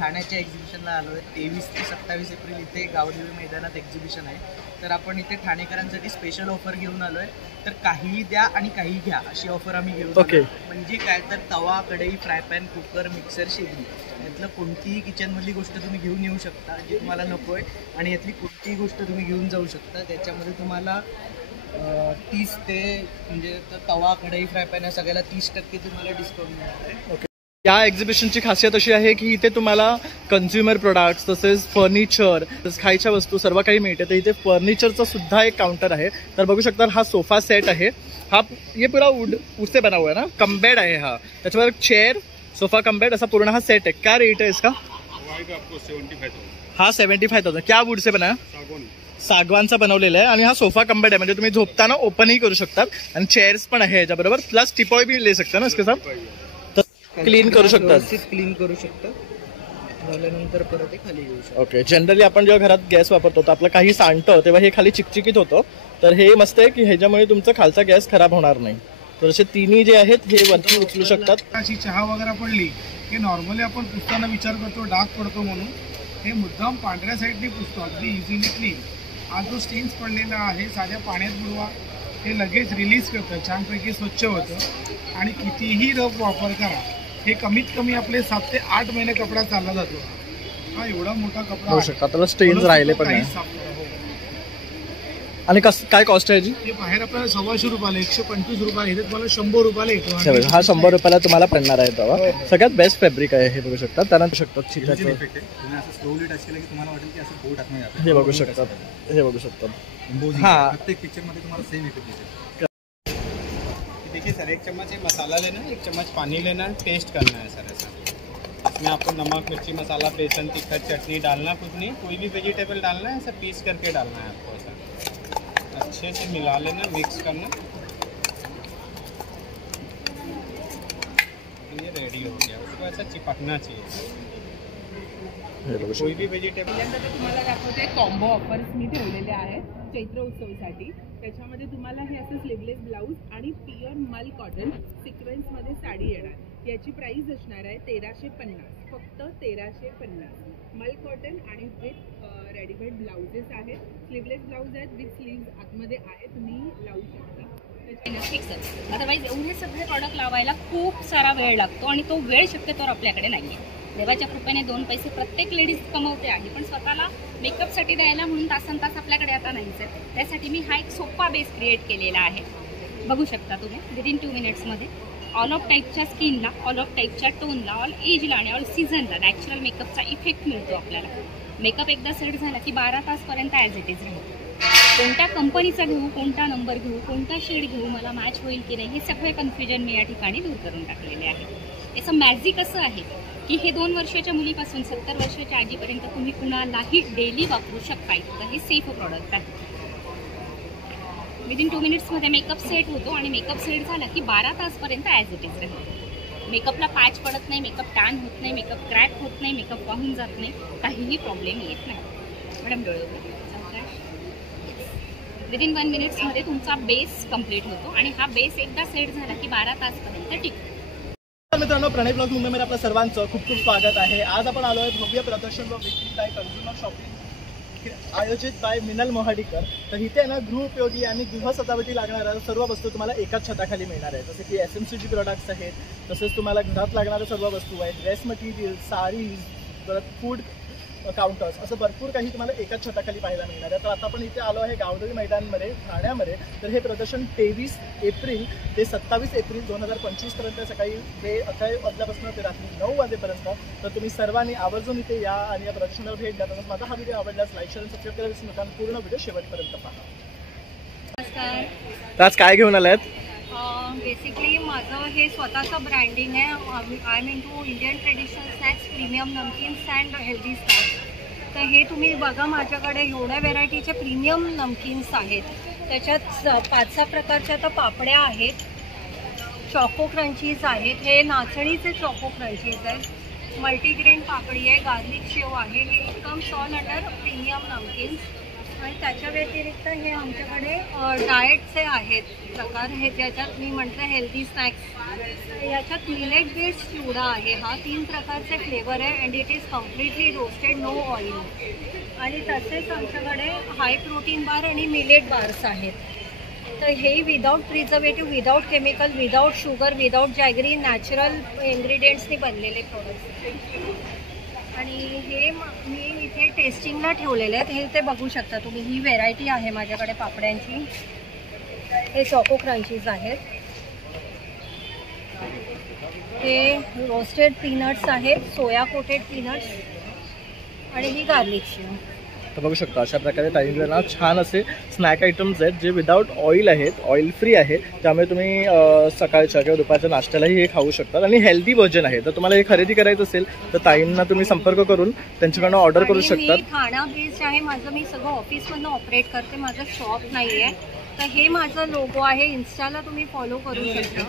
ठाण्याच्या एक्झिबिशनला आलो आहे. 23 ते 27 एप्रिल इथे गावदेवी मैदानात एक्झिबिशन आहे. तर आपण इथे ठाणेकरांसाठी स्पेशल ऑफर घेऊन आलो आहे. तर काहीही द्या आणि काही घ्या अशी ऑफर आम्ही घेऊन आलो. म्हणजे काय तर तवा, कढई, फ्राय पॅन, कुकर, मिक्सर, शेगडी यातलं कोणतीही किचनमधली गोष्ट तुम्ही घेऊन येऊ शकता जी तुम्हाला नको आहे, आणि यातली कोणतीही गोष्ट तुम्ही घेऊन जाऊ शकता. त्याच्यामध्ये तुम्हाला 30 ते म्हणजे तवा, कढई, फ्राय पॅन या सगळ्याला 30% तुम्हाला डिस्काउंट मिळणार आहे. ओके. या एक्झिबिशनची खासियत अशी आहे की इथे तुम्हाला कन्झ्युमर प्रोडक्ट्स तसेच फर्निचर, खायच्या वस्तू सर्व काही मिळते. तर इथे फर्निचरचा सुद्धा एक काउंटर आहे. तर बघू शकता हा सोफा सेट आहे. हा ये पूरा वुड से बना हुआ है ना, कम बेड आहे हा. त्याच्यावर चेयर, सोफा कम बेड असा पूर्ण हा सेट आहे. क्या रेट है इसका? आपको 75,000. हा 75,000. क्या वुड से बना है? सागवानचा बनवलेला आहे. आणि हा सोफा कम बेड आहे, म्हणजे तुम्ही झोपताना ओपनही करू शकतात. आणि चेअर्स पण आहे याच्याबरोबर, प्लस टिपॉय भी ले सकता ना इसके साथ. क्लीन करू शकतात, क्लीन करू शकतात. झाल्यानंतर परत खाली घेऊ शकतो. ओके. जनरली आपण जेव्हा घरात गॅस वापरतो तर आपलं काही सांडतं तेव्हा हे खाली चिकचिकीत होतं. तर हे मस्त आहे की ह्याच्यामुळे तुमचा खालचा गॅस खराब होणार नाही. तर असे तिन्ही जे आहेत हे वरती उचलू शकतात. अशी चहा वगैरे पडली की नॉर्मली आपण पुसताना विचार करतो डाग पडतो म्हणून, हे मुद्दाम पांढऱ्या साईडने पुसतो अगदी इझिली क्लीन. हा जो स्टेन्स पडलेला आहे साध्या पाण्यात बुडवा, हे लगेच रिलीज करतं, छानपैकी स्वच्छ होतं. आणि कितीही रफ वापर करा, हे कमीत कमी आपले 7 ते 8 महिने कपडा चालला जातो. हा एवढा मोठा कपडा होऊ शकतो. त्याला स्टेन्स राहिले पण नाही. आणि काय कॉस्ट आहे जी? हे बाहेर आपल्याला 125 रुपयाला, 125 रुपयाला, इथे तुम्हाला 100 रुपयाला येतो. हा 100 रुपयाला तुम्हाला पडणार आहे. तेव्हा सगळ्यात बेस्ट फॅब्रिक आहे हे, बघू शकता. त्यानंतर शकतात स्लोली टच केलं की तुम्हाला वाटेल की असं बोट आतमध्ये. हे बघू शकतात, हे बघू शकतात. हा प्रत्येक पिक्चर मध्ये तुम्हाला सेम इफेक्ट दिसेल. देखिए सर, 1 चम्मच मसाला लेना है, 1 चम्मच पानी लेना है, टेस्ट करना है सर ऐसा. इसमें आपको नमक, मिर्ची मसाला, बेसन, तीखा, चटनी डालना कुछ नहीं, कोई भी वेजिटेबल डालना है, ऐसा पीस करके डालना है आपको. ऐसा अच्छे से मिला लेना, मिक्स करना. ये रेडी हो गया. उसको ऐसा चिपकना चाहिए. कोई भी वेजिटेबल. तुम्हाला दाखवते कॉम्बो ऑफर्स मी ठेवलेले आहेत चैत्र उत्सवासाठी. त्याच्यामध्ये तुम्हाला हे असं स्लीवलेस ब्लाऊज आणि प्युअर मल कॉटन सिक्वेन्समध्ये साडी येणार. याची प्राइस असणार आहे 1350, फक्त 1350. मल कॉटन आणि विथ रेडीमेड ब्लाउजेस आहेत. स्लीवलेस ब्लाऊज आहेत विथ स्लीव्ज आतमध्ये आहे, तुम्ही लावू शकता. ठीक सर. अदरवाईज एवढे सगळे प्रॉडक्ट लावायला खूप सारा वेळ लागतो आणि तो वेळ शक्यतोवर आपल्याकडे नाही आहे. देवाच्या कृपेने 2 पैसे प्रत्येक लेडीज कमवते आहे, पण स्वतःला मेकअपसाठी द्यायला म्हणून तासन-तास आपल्याकडे आता नाहीच आहे. त्यासाठी मी हा एक सोपा बेस क्रिएट केलेला आहे. बघू शकता तुम्ही विदिन 2 मिनिट्समध्ये. ऑल ऑफ टाईपच्या स्किनला, ऑल ऑफ टाईपच्या टोनला, ऑल एजला आणि ऑल सीझनला नॅचरल मेकअपचा इफेक्ट मिळतो आपल्याला. मेकअप एकदा सेट झाला की 12 तासपर्यंत ॲज इट इज राहतो. कोणत्या कंपनीचा घेऊ, कोणता नंबर घेऊ, कोणता शेड घेऊ, मला मॅच होईल की नाही, हे सगळे कन्फ्युजन मी या ठिकाणी दूर करून टाकलेले आहे. याचं मॅजिक असं आहे की हे 2 वर्षाच्या मुलीपासून 70 वर्षाच्या आजीपर्यंत तुम्ही कुणालाही डेली वापरू शकता. इतकं हे सेफ प्रॉडक्ट आहे. विदिन 2 मिनिट्समध्ये मेकअप सेट होतो आणि मेकअप सेट झाला की 12 तासपर्यंत ॲज इट इज राहतो. मेकअपला पॅच पडत नाही, मेकअप टॅन होत नाही, मेकअप क्रॅक होत नाही, मेकअप वाहून जात नाही, काहीही प्रॉब्लेम येत नाही. मॅडम डोळे उघडा. विदिन 1 मिनिट्समध्ये तुमचा बेस कंप्लीट होतो आणि हा बेस एकदा सेट झाला की 12 तासपर्यंत टिकतो. मित्रांनो, प्रणय ब्लॉग मध्ये आपल्या सर्वांचं खूप खूप स्वागत आहे. आज आपण आलो आहे भव्य प्रदर्शन व विक्री बाय कन्झ्युमर शॉपिंग आयोजित बाय मिनल मोहाडीकर. तर इथे ना गृहोपयोगी आणि गृह सजावटी लागणाऱ्या सर्व वस्तू तुम्हाला एकाच छताखाली मिळणार आहे. जसे की FMCG प्रोडक्ट्स आहेत, तसेच तुम्हाला घरात लागणाऱ्या सर्व वस्तू आहेत, ड्रेस मटेरियल, साडीज, परत फूड काउंटर्स, असं भरपूर काही तुम्हाला एकाच छताखाली पाहायला मिळणार आहे. तर आता आपण इथे आलो आहे गावदेवी मैदानमध्ये ठाण्यामध्ये. तर हे प्रदर्शन 23 एप्रिल ते 27 एप्रिल 2025 पर्यंत सकाळी 11 वाजल्यापासून ते रात्री 9 वाजेपर्यंत. तर तुम्ही सर्वांनी आवर्जून इथे या आणि या प्रदर्शनाला भेट द्या. तसंच माझा हा व्हिडिओ आवडल्यास लाईक, शेअर आणि सबस्क्राईब करायला विसरू नका. पूर्ण व्हिडिओ शेवटपर्यंत पहा. नमस्कार. आज काय घेऊन आलात? बेसिकली माझं हे स्वतःचं ब्रँडिंग आहे. I am into Indian traditional snacks, premium namkeens and healthy snacks. तर हे तुम्ही बघा, माझ्याकडे एवढ्या व्हेरायटीचे प्रीमियम नमकीन्स आहेत. त्याच्यात 5-6 प्रकारच्या तर पापड्या आहेत, चॉको क्रंचीज आहेत, हे नाचणीचे चॉको क्रंचीज आहेत, मल्टीग्रेन पापडी आहे, गार्लिक शेव आहे. हे एकदम ऑल अंडर प्रीमियम नमकीन्स. आणि त्याच्या व्यतिरिक्त हे आमच्याकडे डाएटचे आहेत प्रकार, हे ज्याच्यात मी म्हटलं हेल्दी स्नॅक्स. याच्यात मिलेट बेस्ड चिवडा आहे हा. 3 प्रकारचे फ्लेवर आहे and it is completely roasted, no oil. आणि तसेच आमच्याकडे हाय प्रोटीन बार आणि मिलेट बार्स आहेत. तर हे without preservative, without chemical, without sugar, without jaggery, natural इन्ग्रेडियंट्सनी बनलेले प्रोडक्ट्स. आणि हे मी इथे टेस्टिंगला ठेवलेले आहेत. हे ते बघू शकता तुम्ही. ही व्हेरायटी आहे माझ्याकडे पापड्यांची. हे चॉको क्रंचीज आहेत. हे रोस्टेड पीनट्स आहेत, सोया कोटेड पीनट्स. आणि ही गार्लिकची. तर बघू शकता अशा प्रकारे ताईंकडे ना छान असे स्नॅक आयटम्स आहेत जे विदाऊट ऑइल आहेत, ऑइल फ्री आहे. त्यामुळे तुम्ही सकाळच्या किंवा दुपारच्या नाश्त्यालाही हे खाऊ शकतात आणि हेल्दी व्हर्जन आहे. तर तुम्हाला हे खरेदी करायचं असेल तर ताईंना तुम्ही संपर्क करून त्यांच्याकडनं ऑर्डर करू शकतात. मी ठाणा बेस्ड आहे. माझं मी सगळं ऑफिसमधनं ऑपरेट करते. माझं शॉप नाही आहे. तर हे माझं लोगो आहे. इन्स्टाला तुम्ही फॉलो करू शकता.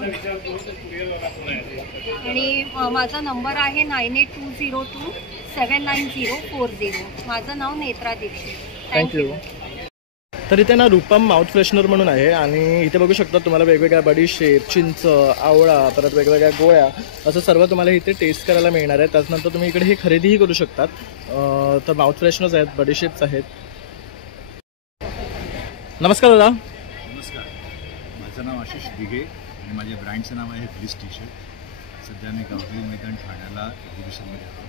आणि माझा नंबर आहे 9820279040. माझं नाव नेत्रा दीक्षित. थँक्यू. तर इथे ना रूपम माउथ फ्रेशनर म्हणून आहे आणि इथे बघू शकता तुम्हाला वेगवेगळ्या बडीशेप, चिंच, आवळा, परत वेगवेगळ्या गोळ्या असं सर्व तुम्हाला इथे टेस्ट करायला मिळणार आहे. त्याच्यानंतर तुम्ही इकडे हे खरेदीही करू शकतात. तर माउथ फ्रेशनर्स आहेत, बडीशेप्स आहेत. नमस्कार दादा. नमस्कार, माझं नाव आशिष दिघे आणि माझ्या ब्रँडचं नाव आहे ब्लिस टी शर्ट. सध्या मी गावदेवी मैदान ठाण्याला एक्झिबिशनमध्ये आलो.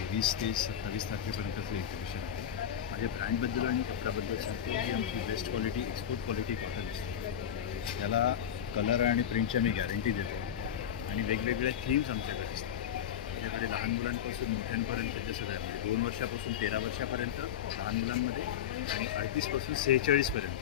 23 ते 27 तारखेपर्यंतचं एक्झिबिशन आहे. माझ्या ब्रँडबद्दल आणि कपड्याबद्दल सांगतो की आमची best quality, export quality cotton असते. त्याला कलर आणि प्रिंटची आम्ही गॅरंटी देतो आणि वेगवेगळ्या थीम्स आमच्याकडे असतात. आमच्याकडे लहान मुलांपासून मोठ्यांपर्यंतच्या सगळ्या, म्हणजे 2 वर्षापासून 13 वर्षापर्यंत लहान मुलांमध्ये आणि 38 पासून 46 पर्यंत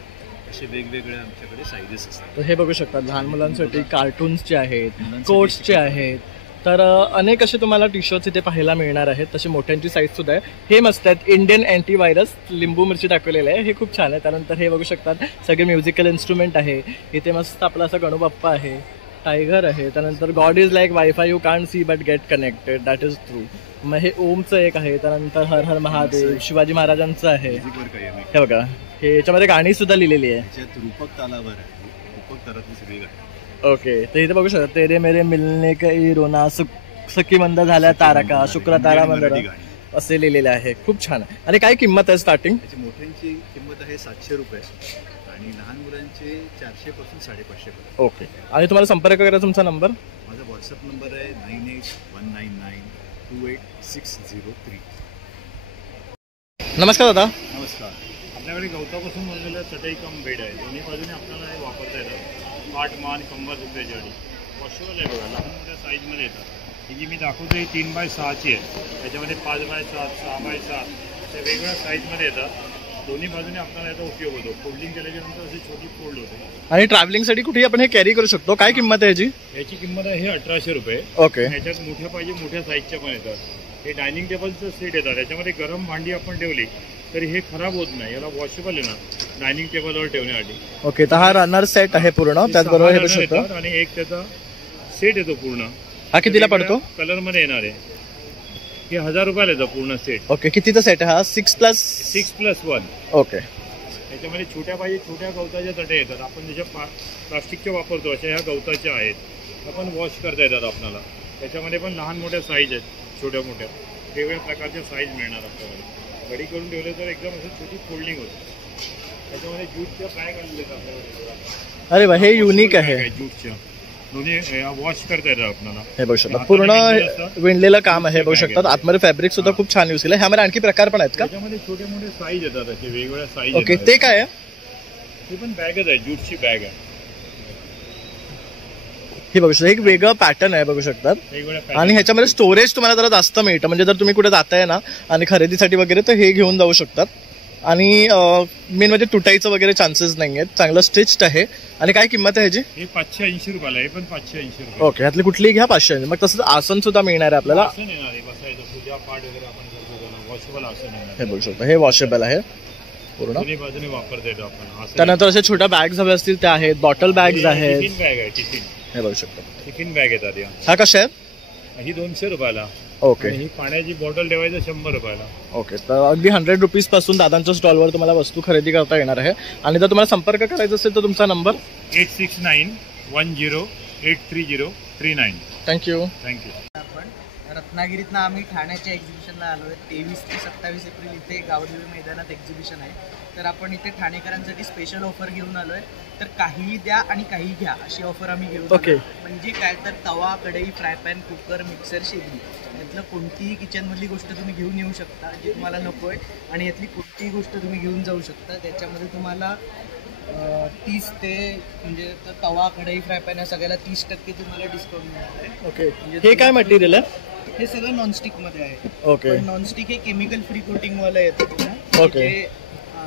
असे वेगवेगळे आमच्याकडे साईजेस असतात. तर हे बघू शकता लहान मुलांसाठी कार्टून्सचे आहेत, कोट्सचे आहेत. तर अनेक असे तुम्हाला टी शर्ट्स इथे पाहायला मिळणार आहेत. तशी मोठ्यांची साईज सुद्धा आहे. हे मस्त आहेत. इंडियन अँटी व्हायरस लिंबू मिरची टाकलेलं आहे. हे खूप छान आहे. त्यानंतर हे बघू शकतात सगळे म्युझिकल इन्स्ट्रुमेंट आहे. इथे मस्त आपला असा गणूबाप्पा आहे, टायगर आहे. त्यानंतर God is like wifi, you can't see but get connected, that is true. मग हे ओमचं एक आहे. त्यानंतर हर हर महादेव शिवाजी महाराजांचं आहे. हे बघा, हे याच्यामध्ये गाणी सुद्धा लिहिलेली आहे. त्याच्यात रूपक तालावर आहे, रूपक तालातली सगळी गाणी. ओके. तर इथे बघू शकता तेरे मेरे मिलने कई रोना, सखी मंद झाल्या तारका, शुक्र तारा मंद असे लिहिलेले आहे. खूप छान. आणि काय किंमत आहे स्टार्टिंग? त्याची मोठ्यांची किंमत आहे 700 रुपये आणि लहान मुलांचे 400 पासून 550 पर्यंत. ओके. आणि तुम्हाला संपर्क करायचा तुमचा नंबर? माझा व्हॉट्सअप नंबर आहे 9819928603. नमस्कार दादा. नमस्कार. आपल्याकडे गवतापासून बनलेलं चटई कम बेड आहे. दोन्ही बाजूने आपल्याला हे वापरता येतं. पाठ, मान, कंबर दुखण्यासाठी वॉशेबल आहे बघा. लहान मोठ्या साईजमध्ये येतात. ही जी मी दाखवतो ही 3x6ची आहे. त्याच्यामध्ये 5x7, 6x7 अशा वेगवेगळ्या साईजमध्ये येतात. दोन्ही बाजूने आपल्याला याचा उपयोग होतो. फोल्डिंग केल्याच्यानंतर अशी छोटी फोल्ड होते. आणि ट्रॅव्हलिंगसाठी कुठेही आपण हे कॅरी करू शकतो. काय किंमत आहे याची? याची किंमत आहे 1800 रुपये. ओके. याच्यात मोठ्या पाहिजे मोठ्या साईजच्या पण येतात. हे डायनिंग टेबलचं सेट येतात. याच्यामध्ये गरम भांडी आपण ठेवली तरी हे खराब होत नाही. याला वॉशेबल आहे ना डायनिंग टेबलवर ठेवण्यासाठी. ओके. तर हा रनर सेट आहे पूर्ण. त्याचबरोबर हे बघू शकतो आणि एक त्याचा सेट येतो पूर्ण. हा कितीला पडतो? कलर मध्ये येणार आहे. हे 1000 रुपयाला येतं पूर्ण सेट. ओके. कितीचा सेट आहे हा? 6+1. ओके. याच्यामध्ये छोट्या पाहिजे छोट्या गवताच्या चटया येतात. आपण जशा प्लास्टिकच्या वापरतो अशा ह्या गवताच्या आहेत. आपण वॉश करता येतात आपल्याला. त्याच्यामध्ये पण लहान मोठ्या साईज आहेत, छोट्या मोठ्या वेगवेगळ्या प्रकारच्या साईज मिळणार आपल्याला. घडी करून ठेवले तर एकदम असं छोटी फोल्डिंग होते. त्याच्यामध्ये ज्यूटच्या बॅग आणले आपल्याला. अरे वा, हे युनिक आहे. ज्यूटच्या दोन्ही वॉश करता येतात आपल्याला. हे बघू शकता पूर्ण विणलेलं काम आहे. बघू शकतात आतमध्ये फॅब्रिक सुद्धा खूप छान यूज केलं. ह्यामध्ये आणखी प्रकार पण आहेत का? त्याच्यामध्ये छोटे मोठे साईज येतात असे वेगवेगळ्या साईज. ओके. ते काय आहे? ते पण बॅगच आहे, ज्यूटची बॅग आहे. हे बघू शकता एक वेगळं पॅटर्न आहे. बघू शकतात. आणि ह्याच्यामध्ये स्टोरेज तुम्हाला जरा जास्त मिळतं. म्हणजे जर तुम्ही कुठे जाताय ना आणि खरेदीसाठी वगैरे तर हे घेऊन जाऊ शकतात. आणि मेन म्हणजे तुटायचं वगैरे चान्सेस नाही आहेत. चांगलं स्टिच्ड आहे. आणि काय किंमत आहे ह्याची? हे 580 रुपयाला. हे पण 580 रुपये. ओके. ह्यातली कुठलीही घ्या 580. मग तसंच आसन सुद्धा मिळणार आहे आपल्याला. आसन येणार आहे बसायचं, पूजा पाठ वगैरे आपण करतो. वॉशेबल आसन येणार. हे बघू शकता हे वॉशेबल आहे पूर्ण. दोन्ही बाजूने वापरता येतो आपण. त्यानंतर अशा छोट्या बॅग्स हव्या असतील त्या आहेत. बॉटल बॅग्स आहेत. टिफिन बॅग आहे. टिफिन हे बघू शकता. टिफिन बॅग येतात या. हा कशा आहेत? ही 200 रुपयाला. ओके. ही पाण्याची बॉटल ठेवायचं 100 रुपयाला. ओके, तर अगदी 100 रुपीज पासून दादांच्या स्टॉलवर तुम्हाला वस्तू खरेदी करता येणार आहे. आणि जर तुम्हाला संपर्क करायचा असेल तर तुमचा नंबर 8691083039. थँक्यू. आपण रत्नागिरीतनं आम्ही ठाण्याच्या एक्झिबिशनला आलोय. 23 ते 27 एप्रिल इथे गावदेवी मैदानात एक्झिबिशन आहे. तर आपण इथे ठाणेकरांसाठी स्पेशल ऑफर घेऊन आलोय. तर काहीही द्या आणि काही घ्या अशी ऑफर आम्ही घेऊन ओके. म्हणजे काय तर तवा, कढई, फ्राय पॅन, कुकर, मिक्सर, शेगडी यातलं कोणतीही किचनमधली गोष्ट तुम्ही घेऊन येऊ शकता जी तुम्हाला नको आहे. आणि यातली कोणतीही गोष्ट तुम्ही घेऊन जाऊ शकता. त्याच्यामध्ये तुम्हाला 30 ते म्हणजे तवा, कढई, फ्राय पॅन या सगळ्याला 30% तुम्हाला डिस्काउंट मिळणार आहे. ओके, हे काय मटेरियल आहे? हे सगळं नॉनस्टिक मध्ये आहे. ओके. नॉनस्टिक हे केमिकल फ्री कोटिंग वाला येतं तुम्हाला. ओके.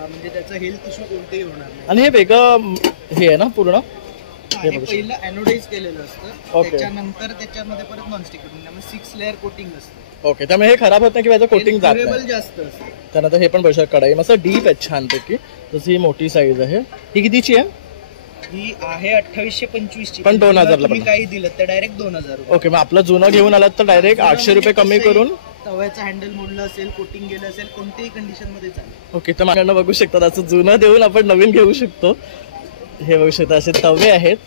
म्हणजे त्याचा हेल्थ इश्यू कोणतेही होणार नाही. आणि हे वेगळं हे आहे ना पूर्ण? हे पहिलं एनोडाइज केलेलं असतं. ओके. त्याच्यानंतर त्याच्यामध्ये परत नॉनस्टिक कोटिंग, त्यामुळे 6 लेअर कोटिंग असतं. ओके, त्यामुळे हे खराब होत नाही किंवा कोटिंग जात नाही. जास्त असतं. त्यानंतर हे पण बघू कढाई मस्त डीप आहे छानपैकी. तशी ही मोठी साईज आहे. ही कितीची आहे? ही आहे 2825 ची. पण 2000 ला तुम्ही काही दिलं तर डायरेक्ट 2000 रुपये. ओके, मग आपलं जुनं घेऊन आलात तर डायरेक्ट 800 रुपये कमी करून तव्याचं हँडल मोडलं असेल, कोटिंग गेलं असेल, कोणत्याही कंडिशन मध्ये चालेल. ओके, तर माझ्याकडनं बघू शकता असं जुनं देऊन आपण नवीन घेऊ शकतो. हे बघू शकता असे तवे आहेत.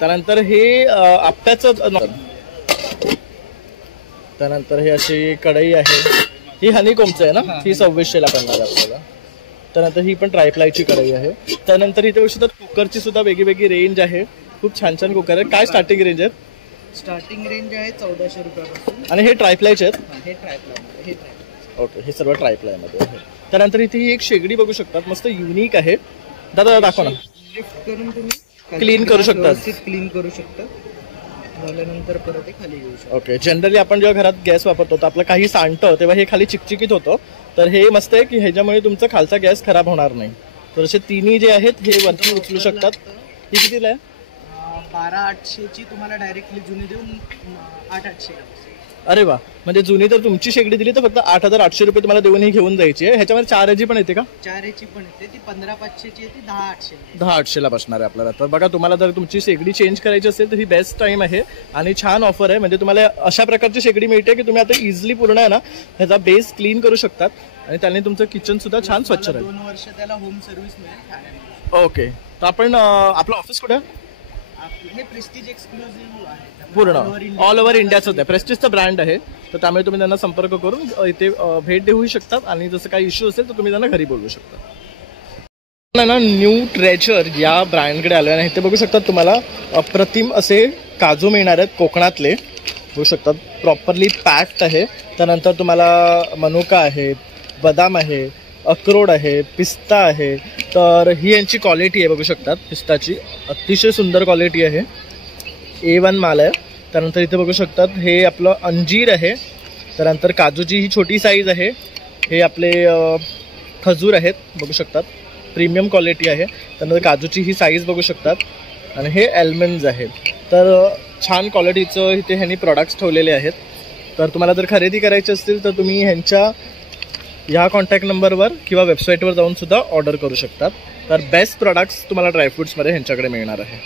त्यानंतर हे आप्याचं, त्यानंतर हे अशी कढई आहे. ही हनीकोमचं आहे ना? ही 2600 ला पडणार आपल्याला. त्यानंतर ही पण ट्रायप्लायची कढई आहे. त्यानंतर इथे बघू शकता कुकरची सुद्धा वेगळी रेंज आहे. खूप छान छान कुकर आहे. काय स्टार्टिंग रेंज आहे? स्टार्टिंग रेंज आहे 1400 रुपयापासून. आणि हे ट्रायप्लायचे आहेत? हे ट्रायप्लाय. ओके, हे सर्व ट्रायप्लाय मध्ये आहे. त्यानंतर इथे ही एक शेगडी बघू शकतात, मस्त युनिक आहे. दादा दाखव ना. लिफ्ट करून तुम्ही क्लीन करू शकता. क्लीन करू शकता. झाल्यानंतर परत ते खाली येऊ शकतो. ओके, जनरली आपण जेव्हा घरात गॅस वापरतो तर आपलं काही सांडतं तेव्हा हे खाली चिकचिकीत होतं. तर हे मस्त आहे की ह्याच्यामुळे तुमचा खालचा गॅस खराब होणार नाही. तर असे तिन्ही जे आहेत हे वरती उचलू शकतात. ही कितीला आहे? 12800 ची तुम्हाला डायरेक्टली जुनी देऊन 8800. अरे वा, म्हणजे जुनी तर तुमची शेगडी दिली तर फक्त 8800 रुपये तुम्हाला देऊन ही घेऊन जायची आहे. ह्याच्यामध्ये 4 AG पण येते का? 4 AG पण येते. ती 15500 ची येते. 10800. 10800 ला बसणार आहे आपल्याला. तर बघा, तुम्हाला जर तुमची शेगडी चेंज करायची असेल तर ही बेस्ट टाइम आहे आणि छान ऑफर आहे. म्हणजे तुम्हाला अशा प्रकारची शेगडी मिळते की तुम्ही आता इझिली पूर्ण आहे ना ह्याचा बेस क्लीन करू शकतात आणि त्याने तुमचं किचन सुद्धा छान स्वच्छ राहील. 2 वर्ष त्याला होम सर्व्हिस मिळेल. ओके, तर आपण आपलं ऑफिस कुठे? हे प्रेस्टिज एक्सक्लुझिव्ह आहे. पूर्ण ऑल ओव्हर इंडियाचं आहे. प्रेस्टिजचं ब्रँड आहे. तर त्यामुळे तुम्ही त्यांना संपर्क करून इथे भेट देऊ शकतात आणि जसं काही इश्यू असेल तर तुम्ही त्यांना घरी बोलवू शकता. ना न्यू ट्रेजर या ब्रँडकडे आले आणि इथे बघू शकतात तुम्हाला अप्रतिम असे काजू मिळणार आहेत कोकणातले. बघू शकतात प्रॉपरली पॅक्ड आहे. त्यानंतर तुम्हाला मनुका आहे, बदाम आहे, अक्रोड आहे, पिस्ता आहे. तर ही यांची क्वालिटी आहे बघू शकतात पिस्ताची. अतिशय सुंदर क्वालिटी आहे. A1 माल आहे. त्यानंतर इथे बघू शकतात हे आपलं अंजीर आहे. त्यानंतर काजूची ही छोटी साईज आहे. हे आपले खजूर आहेत बघू शकतात. प्रीमियम क्वालिटी आहे. त्यानंतर काजूची ही साईज बघू शकतात. आणि हे ॲल्मंड्स आहेत. तर छान क्वालिटीचं इथे ह्यांनी प्रॉडक्ट्स ठेवलेले आहेत. तर तुम्हाला जर खरेदी करायची असतील तर तुम्ही ह्यांच्या ह्या कॉन्टॅक्ट नंबरवर किंवा वेबसाईटवर जाऊन सुद्धा ऑर्डर करू शकतात. तर बेस्ट प्रॉडक्ट्स तुम्हाला ड्रायफ्रुट्समध्ये ह्यांच्याकडे मिळणार आहे.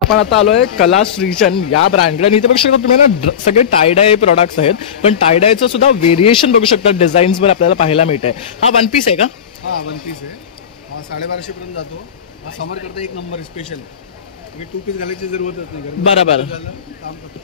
आपण आता आलोय कला श्रीचन या ब्रँडकडे आणि इथे बघू शकता तुम्ही ना सगळे टायडाय प्रोडक्ट्स आहेत. पण टायडायचं सुद्धा व्हेरिएशन बघू शकता डिझाईन्सवर आपल्याला पाहायला मिळत आहे. हा 1 पीस आहे का? हा 1 पीस आहे. हा 1250 पर्यंत जातो. हा समर करता एक नंबर स्पेशल. 2 पीस घालायची जरूरतच नाही. बरोबर.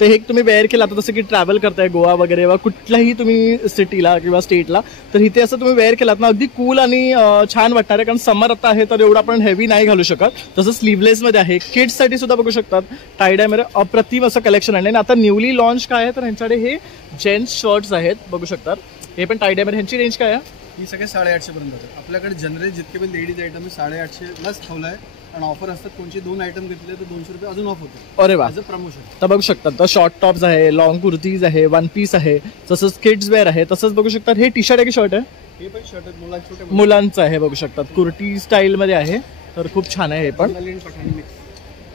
ते हे तुम्ही वेअर केला आता जसं की ट्रॅव्हल करताय गोवा वगैरे वा कुठल्याही तुम्ही सिटीला किंवा स्टेटला तर इथे असं तुम्ही वेअर केलात ना अगदी कूल आणि छान वाटणार आहे. कारण समर आता आहे तर एवढं आपण हेवी नाही घालू शकत. तसं स्लीवलेसमध्ये आहे. किड्ससाठी सुद्धा बघू शकतात. टायडायमध्ये अप्रतिम असं कलेक्शन आहे. आणि आता न्यूली लॉन्च काय आहे तर ह्यांच्याकडे हे जेंट्स शर्ट्स आहेत बघू शकतात. हे पण टायडायमध्ये. ह्यांची रेंज काय आहे? ही सगळे 850 पर्यंत जातात. आपल्याकडे जनरली जितके पण लेडीज आयटम मी 850 प्लस ठेवला आहे. आणि ऑफर असतात. कोणचे 2 आयटम घेतले तर 200 रुपये अजून ऑफ होते. अरे वा, प्रमोशन. तर बघू शकतात. तर शॉर्ट टॉप्स आहे, लॉंग कुर्तीज आहे, 1 पीस आहे, तसंच किड्स वेअर आहे. तसंच बघू शकतात हे टी शर्ट आहे की शर्ट आहे? हे पण शर्ट आहेत मुलांचं आहे बघू शकतात. कुर्ती स्टाईलमध्ये आहे. तर खूप छान आहे हे पण.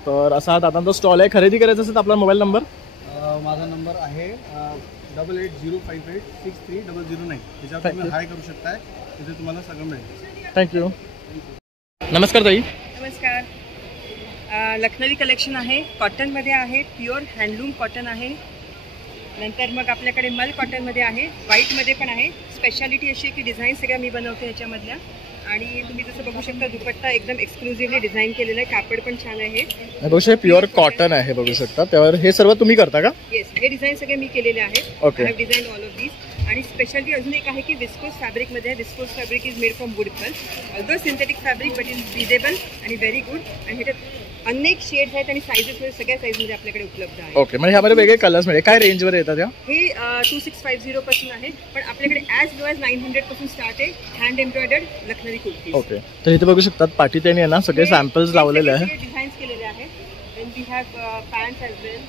तर असा दादांचा स्टॉल आहे. खरेदी करायचं असेल तर आपला मोबाईल नंबर? माझा नंबर आहे 8805863009. त्याच्यावर तुम्ही हाय करू शकताय. तिथे तुम्हाला सगळं मिळेल. थँक्यू. नमस्कार ताई. नमस्कार. लखनवी कलेक्शन आहे. कॉटनमध्ये आहे. प्युअर हँडलूम कॉटन आहे. नंतर मग आपल्याकडे मल कॉटनमध्ये आहे, व्हाईटमध्ये पण आहे. स्पेशालिटी अशी आहे की डिझाईन सगळ्या मी बनवते ह्याच्यामधल्या. आणि तुम्ही जसं बघू शकता दुपट्टा एकदम एक्सक्लुझिव्हली डिझाईन केलेला आहे, कापड पण छान आहे. बघू शकता प्युअर कॉटन आहे बघू शकता. त्यावर हे सर्व तुम्ही करता का? येस, हे डिझाइन सगळे मी केलेले आहेत. Okay. I have design all of these. आणि स्पेशालिटी अजून एक आहे की विस्कोस फॅब्रिकमध्ये आहे. Viscose fabric is made from wood pulp, although synthetic fabric but is breathable आणि व्हेरी गुड. आणि ह्याच्यात अनेक शेड्स आहेत आणि साईजेसमध्ये सगळ्या साईजमध्ये आपल्याकडे उपलब्ध आहे. ओके, म्हणजे ह्यामध्ये वेगळे कलर्स मिळेल. काय रेंजवर येतात या? हे 2650 पासून आहे, पण आपल्याकडे ॲज लो ॲज 900 पासून स्टार्ट आहे. Hand embroidered Lucknowi kurti. Okay, तर इथे बघू शकतात पाटी त्यांनी ना सगळे सॅम्पल्स लावलेले आहे. डिझाईन्स केलेले आहेत. Then we have pants as well.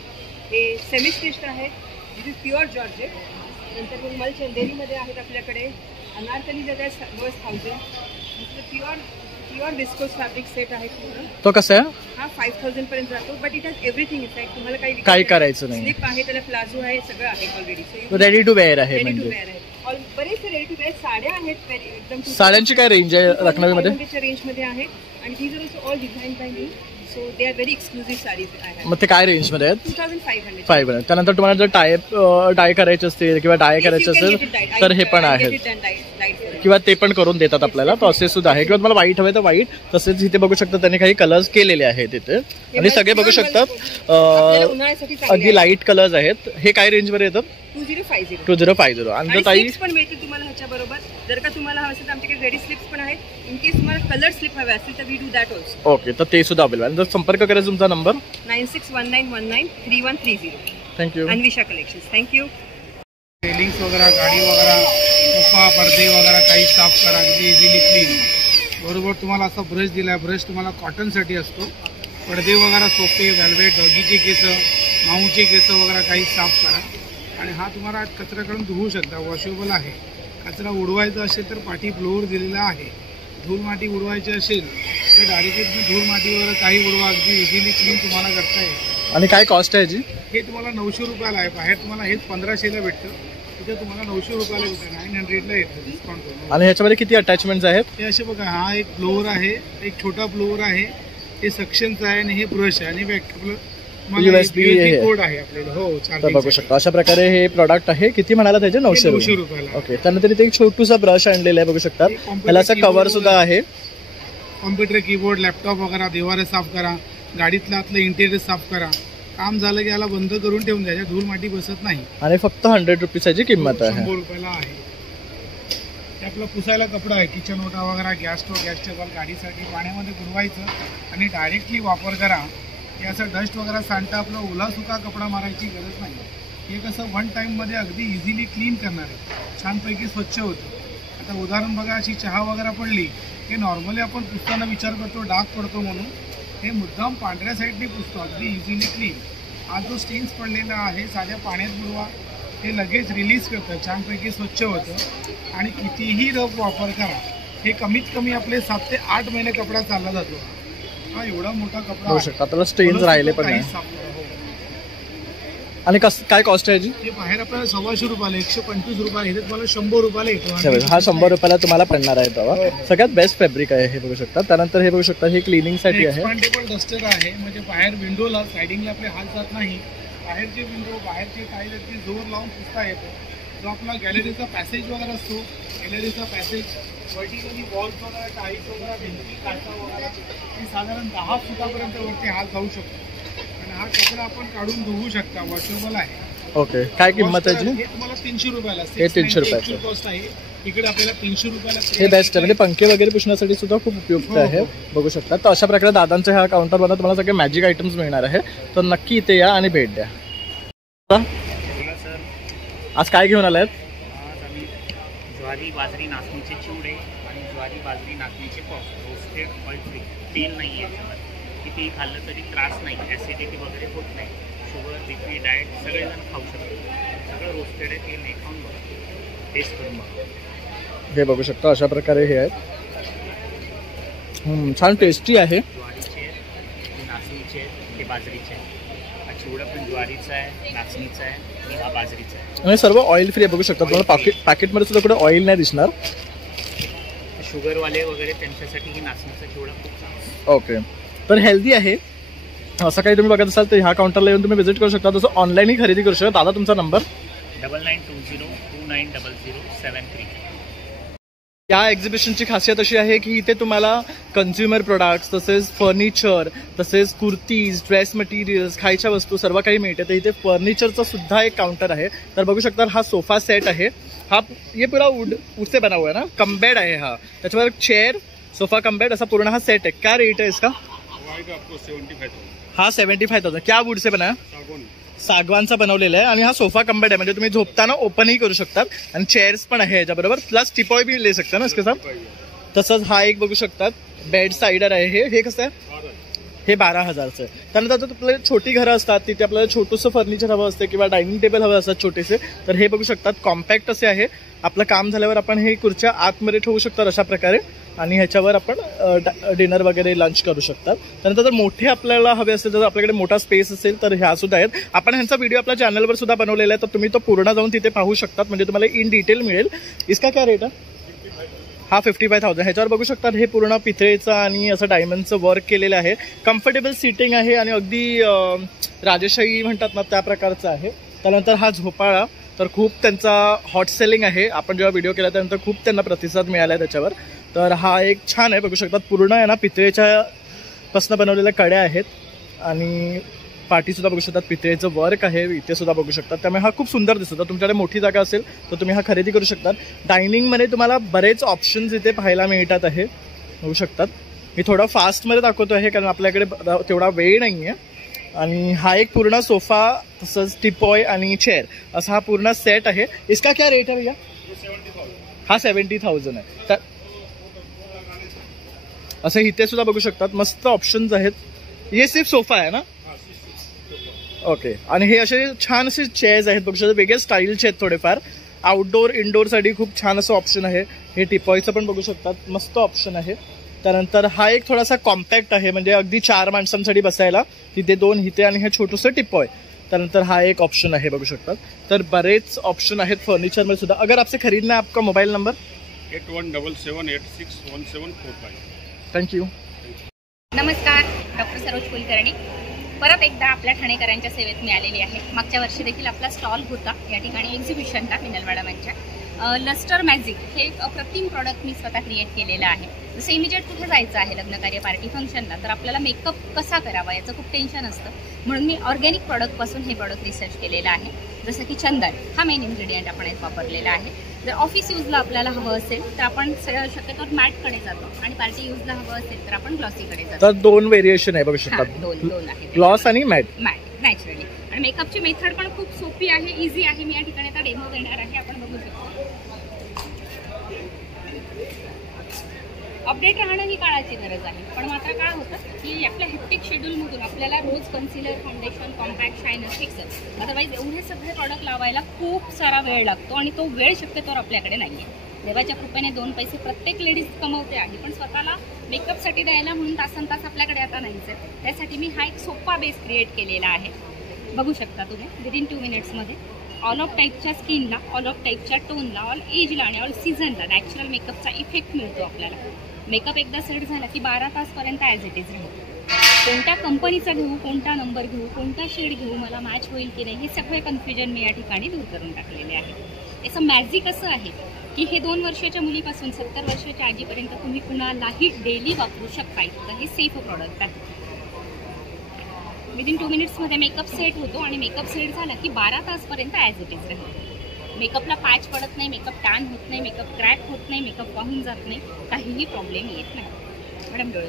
हे सेमी स्टिच्ड आहेत. This is pure georgette. नंतर मग मल चंदेरीमध्ये आहेत आपल्याकडे. अनारकली जर 1000. प्युअर विस्कोस फॅब्रिक सेट आहे पूर्ण. तो कसा आहे? हा 5000 पर्यंत जातो, but it has everything inside. तुम्हाला काही करायचं नाही. स्लिप आहे, त्याला प्लाझो आहे, सगळं आहे ऑलरेडी. रेडी टू वेअर आहे. रेडी टू म्हणजे वेअर आहे. बरेचसे रेडी टू वेअर साड्या आहेत एकदम. साड्यांची काय रेंज आहे लखनवीमध्ये? रेंजमध्ये आहे. आणि these are also all design by me. So they are very exclusive saris. मग ते काय रेंजमध्ये आहेत? 2500. त्यानंतर तुम्हाला जर डाय करायचे असतील किंवा डाय करायचे असेल तर हे पण आहेत, किंवा ते पण करून देतात आपल्याला. तो असे सुद्धा आहे. किंवा तुम्हाला व्हाईट हवे तर व्हाईट. तसेच इथे बघू शकता त्यांनी काही कलर्स केलेले आहेत इथे. आणि सगळे बघू शकतात अगदी लाईट कलर्स आहेत. हे काय रेंजवर येतात? 2050. आणि ताई पण मिळतील तुम्हाला ह्याच्याबरोबर. जर का तुम्हाला हवं असेल तर आमच्याकडे रेडी स्लिप्स पण आहेत. इन केस तुम्हाला कलर स्लिप हवे असतील तर we do that also. Okay, तर ते सुद्धा अवेलेबल. आणि जर संपर्क करायचा तुमचा number 9619193130. Thank you. Anvisha collections. Thank you. Railings वगैरह, गाड़ी वगैरह, सोफा, पर्दे वगैरह काही साफ करा अगदी इझिली क्लीन. बरोबर तुम्हाला असा ब्रश दिला आहे. ब्रश तुम्हाला कॉटनसाठी असतो. पडदे वगैरह, सोफे, वेल्वेट, डॉगीची केसं, माऊची केसं वगैरह काही साफ करा. आणि हा तुम्हाला कचरा काढून धुवू शकता, वॉशेबल आहे. कचरा उडवायचा असेल तर पाठी फ्लोअर दिलेला आहे. धूळ माती उडवायची असेल तर डायरेक्टली तुम्ही धूळ माती वगैरे काही उडवा, अगदी इझिली क्लीन तुम्हाला करता येईल. आणि काय कॉस्ट आहे याची? हे तुम्हाला 900 रुपयाला आहे. बाहेर तुम्हाला हेच 1500ला भेटतं. इथे तुम्हाला 900 रुपयाला भेटतं. 900ला येतं डिस्काउंट करून. आणि ह्याच्यामध्ये किती अटॅचमेंट्स आहेत? हे असे बघा, हा एक ब्लोअर आहे, एक छोटा ब्लोअर आहे, हे सक्शनचं आहे आणि हे ब्रश आहे आणि आपलं USB कोड आहे आपल्याला. हो, तर बघू शकता अशा प्रकारे हे प्रॉडक्ट आहे. किती म्हणाला त्याचे? 900 रुपयाला. ओके, त्यानंतर इथे एक छोटूसा ब्रश आणलेला आहे बघू शकता. ह्याला असा कव्हर सुद्धा आहे. कॉम्प्युटर, कीबोर्ड, लॅपटॉप वगैरे देवारे साफ करा. गाडीतलं आतलं इंटेरियर साफ करा. काम झालं की याला बंद करून ठेवून द्यायच्या, धूळ माती बसत नाही. आणि फक्त 100 रुपीची किंमत आहे. 100 रुपयाला आहे. ते आपलं पुसायला कपडा आहे. किचन ओटा वगैरे, गॅस स्टोव्ह, गॅस टेबल गाडीसाठी पाण्यामध्ये बुडवायचं आणि डायरेक्टली वापर करा. हे असं डस्ट वगैरे सांडता आपलं ओला सुका कपडा मारायची गरज नाही. हे कसं वन टाईममध्ये अगदी इझिली क्लीन करणार आहे. छानपैकी स्वच्छ होतं. आता उदाहरण बघा, अशी चहा वगैरे पडली हे नॉर्मली आपण पुसताना विचार करतो डाग पडतो म्हणून. हे मुद्दाम पांढऱ्या साईडने पुसतो अगदी इझिली क्लीन. हा जो स्टेन्स पडलेला आहे साध्या पाण्यात बुडवा, हे लगेच रिलीज करतं. छानपैकी स्वच्छ होतं. आणि कितीही रफ वापर करा, हे कमीत कमी आपले 7 ते 8 महिने कपडा चालला जातो. हा एवढा मोठा कपडा होऊ शकता. त्याला स्टेन्स राहिले पण नाही. आणि काय कॉस्ट आहे जी? हे बाहेर आपल्याला 125 रुपयाला, 125 रुपयाला. इथे तुम्हाला 100 रुपयाला येतो. हा 100 रुपयाला तुम्हाला पडणार आहे. तेव्हा सगळ्यात बेस्ट फॅब्रिक आहे हे बघू शकता. त्यानंतर हे बघू शकता हे क्लिनिंग साठी आहे. एक्सपांडेबल डस्टर आहे. म्हणजे बाहेर विंडोला साइडिंगला आपले हात जात नाही. बाहेरचे विंडो, बाहेरचे टाईल अगदी जोर लावून पुसता येतो. जो आपला गॅलरीचा पॅसेज वगैरे असतो, गॅलरीचा पॅसेज वर्टिकली वॉल्स वगैरे, टाईल्स वगैरे, भिंती, काचा वगैरे, ही साधारण 10 फुटापर्यंत वरती हात जाऊ शकतो. आणि हा कपडा आपण काढून धुवू शकता, वॉशेबल आहे. ओके, काय किंमत आहे? हे तुम्हाला 300 रुपयाला. हे 300 रुपयाचं कॉस्ट आहे. इकडे आपल्याला 300 रुपयाला हे बेस्ट आहे. म्हणजे पंखे वगैरे पुसण्यासाठी सुद्धा खूप उपयुक्त आहे. बघू शकता. तर अशा प्रकारे दादांच्या ह्या काउंटरवर तुम्हाला सगळे मॅजिक आयटम्स मिळणार आहे. तर नक्की इथे या आणि भेट द्या. आज काय घेऊन आलात? आज आम्ही ज्वारी, बाजरी, नाचणीचे चिवडे आणि ज्वारी, बाजरी, नाचणीचे पॉप, रोस्टेड, ऑइल फ्री. तेल नाही आहे. कितीही खाल्लं तरी त्रास नाही, ॲसिडिटी वगैरे होत नाही. शुगर, बीपी, डाएट सगळेजण खाऊ शकतात. सगळं रोस्टेड आहे. तेल नाही, खाऊन बघा, टेस्ट करून बघा. हे बघू शकता अशा प्रकारे हे आहेत. छान टेस्टी आहे. ज्वारीचे, नाचणीचे, ते बाजरीचे. हा चिवडा पण ज्वारीचा आहे, नाचणीचा आहे आणि हा बाजरीचा आहे. आणि सर्व ऑइल फ्री बघू शकता. तुम्हाला पॅकेटमध्ये सुद्धा कुठे ऑइल नाही दिसणार. शुगरवाले वगैरे त्यांच्यासाठी ही नाचणीचा चिवडा खूप चांगला. ओके, तर हेल्दी आहे. असं काही तुम्ही बघत असाल तर ह्या काउंटरला येऊन तुम्ही व्हिजिट करू शकता. तसं ऑनलाईनही खरेदी करू शकता. दादा तुमचा नंबर? 9920290073. या एक्झिबिशनची खासियत अशी आहे की इथे तुम्हाला कन्झ्युमर प्रोडक्ट्स, तसेच फर्निचर, तसेच कुर्तीज, ड्रेस मटेरियल्स, खायच्या वस्तू सर्व काही मिळते. तर इथे फर्निचरचा सुद्धा एक काउंटर आहे. तर बघू शकता हा सोफा सेट आहे. हा ये पूरा वुड से बना हुआ है ना, कम बेड आहे हा. त्याच्यावर चेअर, सोफा कम बेड असा पूर्ण हा सेट आहे. क्या रेट है इसका? आपको 75,000. हा 75,000. क्या वुड से बना है? सागवानचा बनवलेला आहे. आणि हा सोफा कम बेड आहे, म्हणजे तुम्ही झोपताना ओपनही करू शकतात. आणि चेअर्स पण आहे याच्याबरोबर, प्लस टिपॉय भी ले सकता ना इसके साथ. तसंच हा एक बघू शकतात बेड साइडर आहे. हे कसं आहे? हे 12,000चं आहे. त्यानंतर आपल्याला छोटी घरं असतात, तिथे आपल्याला छोटंसं फर्निचर हवं असते किंवा डायनिंग टेबल हवं असतात छोटेसे, तर हे बघू शकतात कॉम्पॅक्ट असे आहे. आपलं काम झाल्यावर आपण हे खुर्च्या आतमध्ये ठेवू शकतात अशा प्रकारे, आणि ह्याच्यावर आपण डिनर वगैरे लंच करू शकतात. त्यानंतर जर मोठे आपल्याला हवे असेल, जर आपल्याकडे मोठा स्पेस असेल तर ह्या सुद्धा आहेत. आपण ह्यांचा व्हिडिओ आपल्या चॅनलवर सुद्धा बनवलेला आहे, तर तुम्ही तो पूर्ण जाऊन तिथे पाहू शकतात, म्हणजे तुम्हाला इन डिटेल मिळेल. इसका क्या रेट आहे? हा 55,000. ह्याच्यावर बघू शकतात हे पूर्ण पितळेचं आणि असं डायमंडचं वर्क केलेलं आहे. कम्फर्टेबल सीटिंग आहे आणि अगदी राजेशाही म्हणतात ना त्या प्रकारचं आहे. त्यानंतर हा झोपाळा तर खूप त्यांचा हॉट सेलिंग आहे. आपण जेव्हा व्हिडिओ केला त्यानंतर खूप त्यांना प्रतिसाद मिळाला आहे त्याच्यावर. तर हा एक छान आहे, बघू शकतात पूर्ण आहे ना पितळेच्या पासून बनवलेल्या कड्या आहेत आणि पाठीसुद्धा बघू शकतात पितळेचं वर्क आहे इथे सुद्धा बघू शकतात. त्यामुळे हा खूप सुंदर दिसतो. तर तुमच्याकडे मोठी जागा असेल तर तुम्ही हा खरेदी करू शकतात. डायनिंगमध्ये तुम्हाला बरेच ऑप्शन्स इथे पाहायला मिळतात आहे, बघू शकतात. मी थोडं फास्टमध्ये दाखवतो आहे कारण आपल्याकडे तेवढा वेळ नाही आहे. आणि हा एक पूर्ण सोफा, तसंच टिपॉय आणि चेअर असा हा पूर्ण सेट आहे. इसका क्या रेट आहे भैया? हा 70,000 आहे. तर असं इथे सुद्धा बघू शकतात मस्त ऑप्शन्स आहेत. हे सिर्फ सोफा आहे ना? ओके. आणि हे असे छान असे चेअर्स आहेत, बघू शकता वेगळे स्टाईलचे आहेत थोडेफार. आउटडोर इनडोअरसाठी खूप छान असं ऑप्शन आहे. हे टिपॉयचं पण बघू शकतात, मस्त ऑप्शन आहे. त्यानंतर हा एक थोडासा कॉम्पॅक्ट आहे, म्हणजे अगदी 4 माणसांसाठी बसायला. तिथे 2 हिते आणि हे छोटंसं टिपॉय. त्यानंतर हा एक ऑप्शन आहे, बघू शकतात. तर बरेच ऑप्शन आहेत फर्निचरमध्ये सुद्धा. अगर आपसे खरीदना है, आपका मोबाईल नंबर? 8177861745. थँक्यू. नमस्कार, डॉक्टर सरोज कुलकर्णी परत एकदा आपल्या ठाणेकरांच्या सेवेत मिळालेली आहे. मागच्या वर्षी देखील आपला स्टॉल होता या ठिकाणी एक्झिबिशनला मिनलवाडा मंचच्या. लस्टर मॅजिक हे एक अप्रतिम प्रॉडक्ट मी स्वतः क्रिएट केलेलं आहे. जसं इमिजिएट कुठे जायचं आहे लग्नकार्य, पार्टी, फंक्शनला, तर आपल्याला मेकअप कसा करावा याचं खूप टेन्शन असतं. म्हणून मी ऑर्गॅनिक प्रॉडक्टपासून हे प्रॉडक्ट रिसर्च केलेलं आहे. जसं की चंदन हा मेन इन्ग्रेडियंट आपण यात वापरलेला आहे. जर ऑफिस यूजला आपल्याला हवं असेल तर आपण शक्यतो मॅटकडे जातो, आणि पार्टी यूजला हवं असेल तर आपण ग्लॉसीकडे जातो. तर 2 व्हेरिएशन आहे, बघू शकतात. दोन आहे, ग्लॉस आणि मॅट नॅचरली. आणि मेकअपची मेथड पण खूप सोपी आहे, इझी आहे. मी या ठिकाणी आता डेमो देणार आहे, आपण बघू शकतो. अपडेट राहणं ही काळाची गरज आहे, पण मात्र काय होतं की आपल्या हेक्टिक शेड्यूलमधून आपल्याला रोज concealer, foundation, compact, shiner, fixer, otherwise एवढे सगळे प्रॉडक्ट लावायला खूप सारा वेळ लागतो, आणि तो वेळ शक्यतोवर आपल्याकडे नाही आहे. देवाच्या कृपेने 2 पैसे प्रत्येक लेडीज कमवते आहे, पण स्वतःला मेकअपसाठी द्यायला म्हणून तासन तास आपल्याकडे आता नाहीच आहे. त्यासाठी मी हा एक सोपा बेस क्रिएट केलेला आहे, बघू शकता तुम्ही. विदिन 2 मिनिट्समध्ये ऑल ऑफ टाईपच्या स्किनला, ऑल ऑफ टाईपच्या टोनला, ऑल एजला आणि ऑल सीझनला नॅचरल मेकअपचा इफेक्ट मिळतो आपल्याला. मेकअप एकदा सेट झाला की 12 तासपर्यंत ॲज इट इज राहतो. कोणत्या कंपनीचा घेऊ, कोणता नंबर घेऊ, कोणता शेड घेऊ, मला मॅच होईल की नाही, हे सगळे कन्फ्युजन मी या ठिकाणी दूर करून टाकलेले आहे. याचं मॅजिक असं आहे की हे 2 वर्षाच्या मुलीपासून 70 वर्षाच्या आजीपर्यंत तुम्ही कुणालाही डेली वापरू शकता. इतकं हे सेफ प्रॉडक्ट आहे. विदिन 2 मिनिट्समध्ये मेकअप सेट होतो, आणि मेकअप सेट झाला की 12 तासपर्यंत ॲज इट इज राहतो. मेकअपला पॅच पडत नाही, मेकअप टॅन होत नाही, मेकअप क्रॅक होत नाही, मेकअप वाहून जात नाही, काहीही प्रॉब्लेम येत नाही. मॅडम डोळे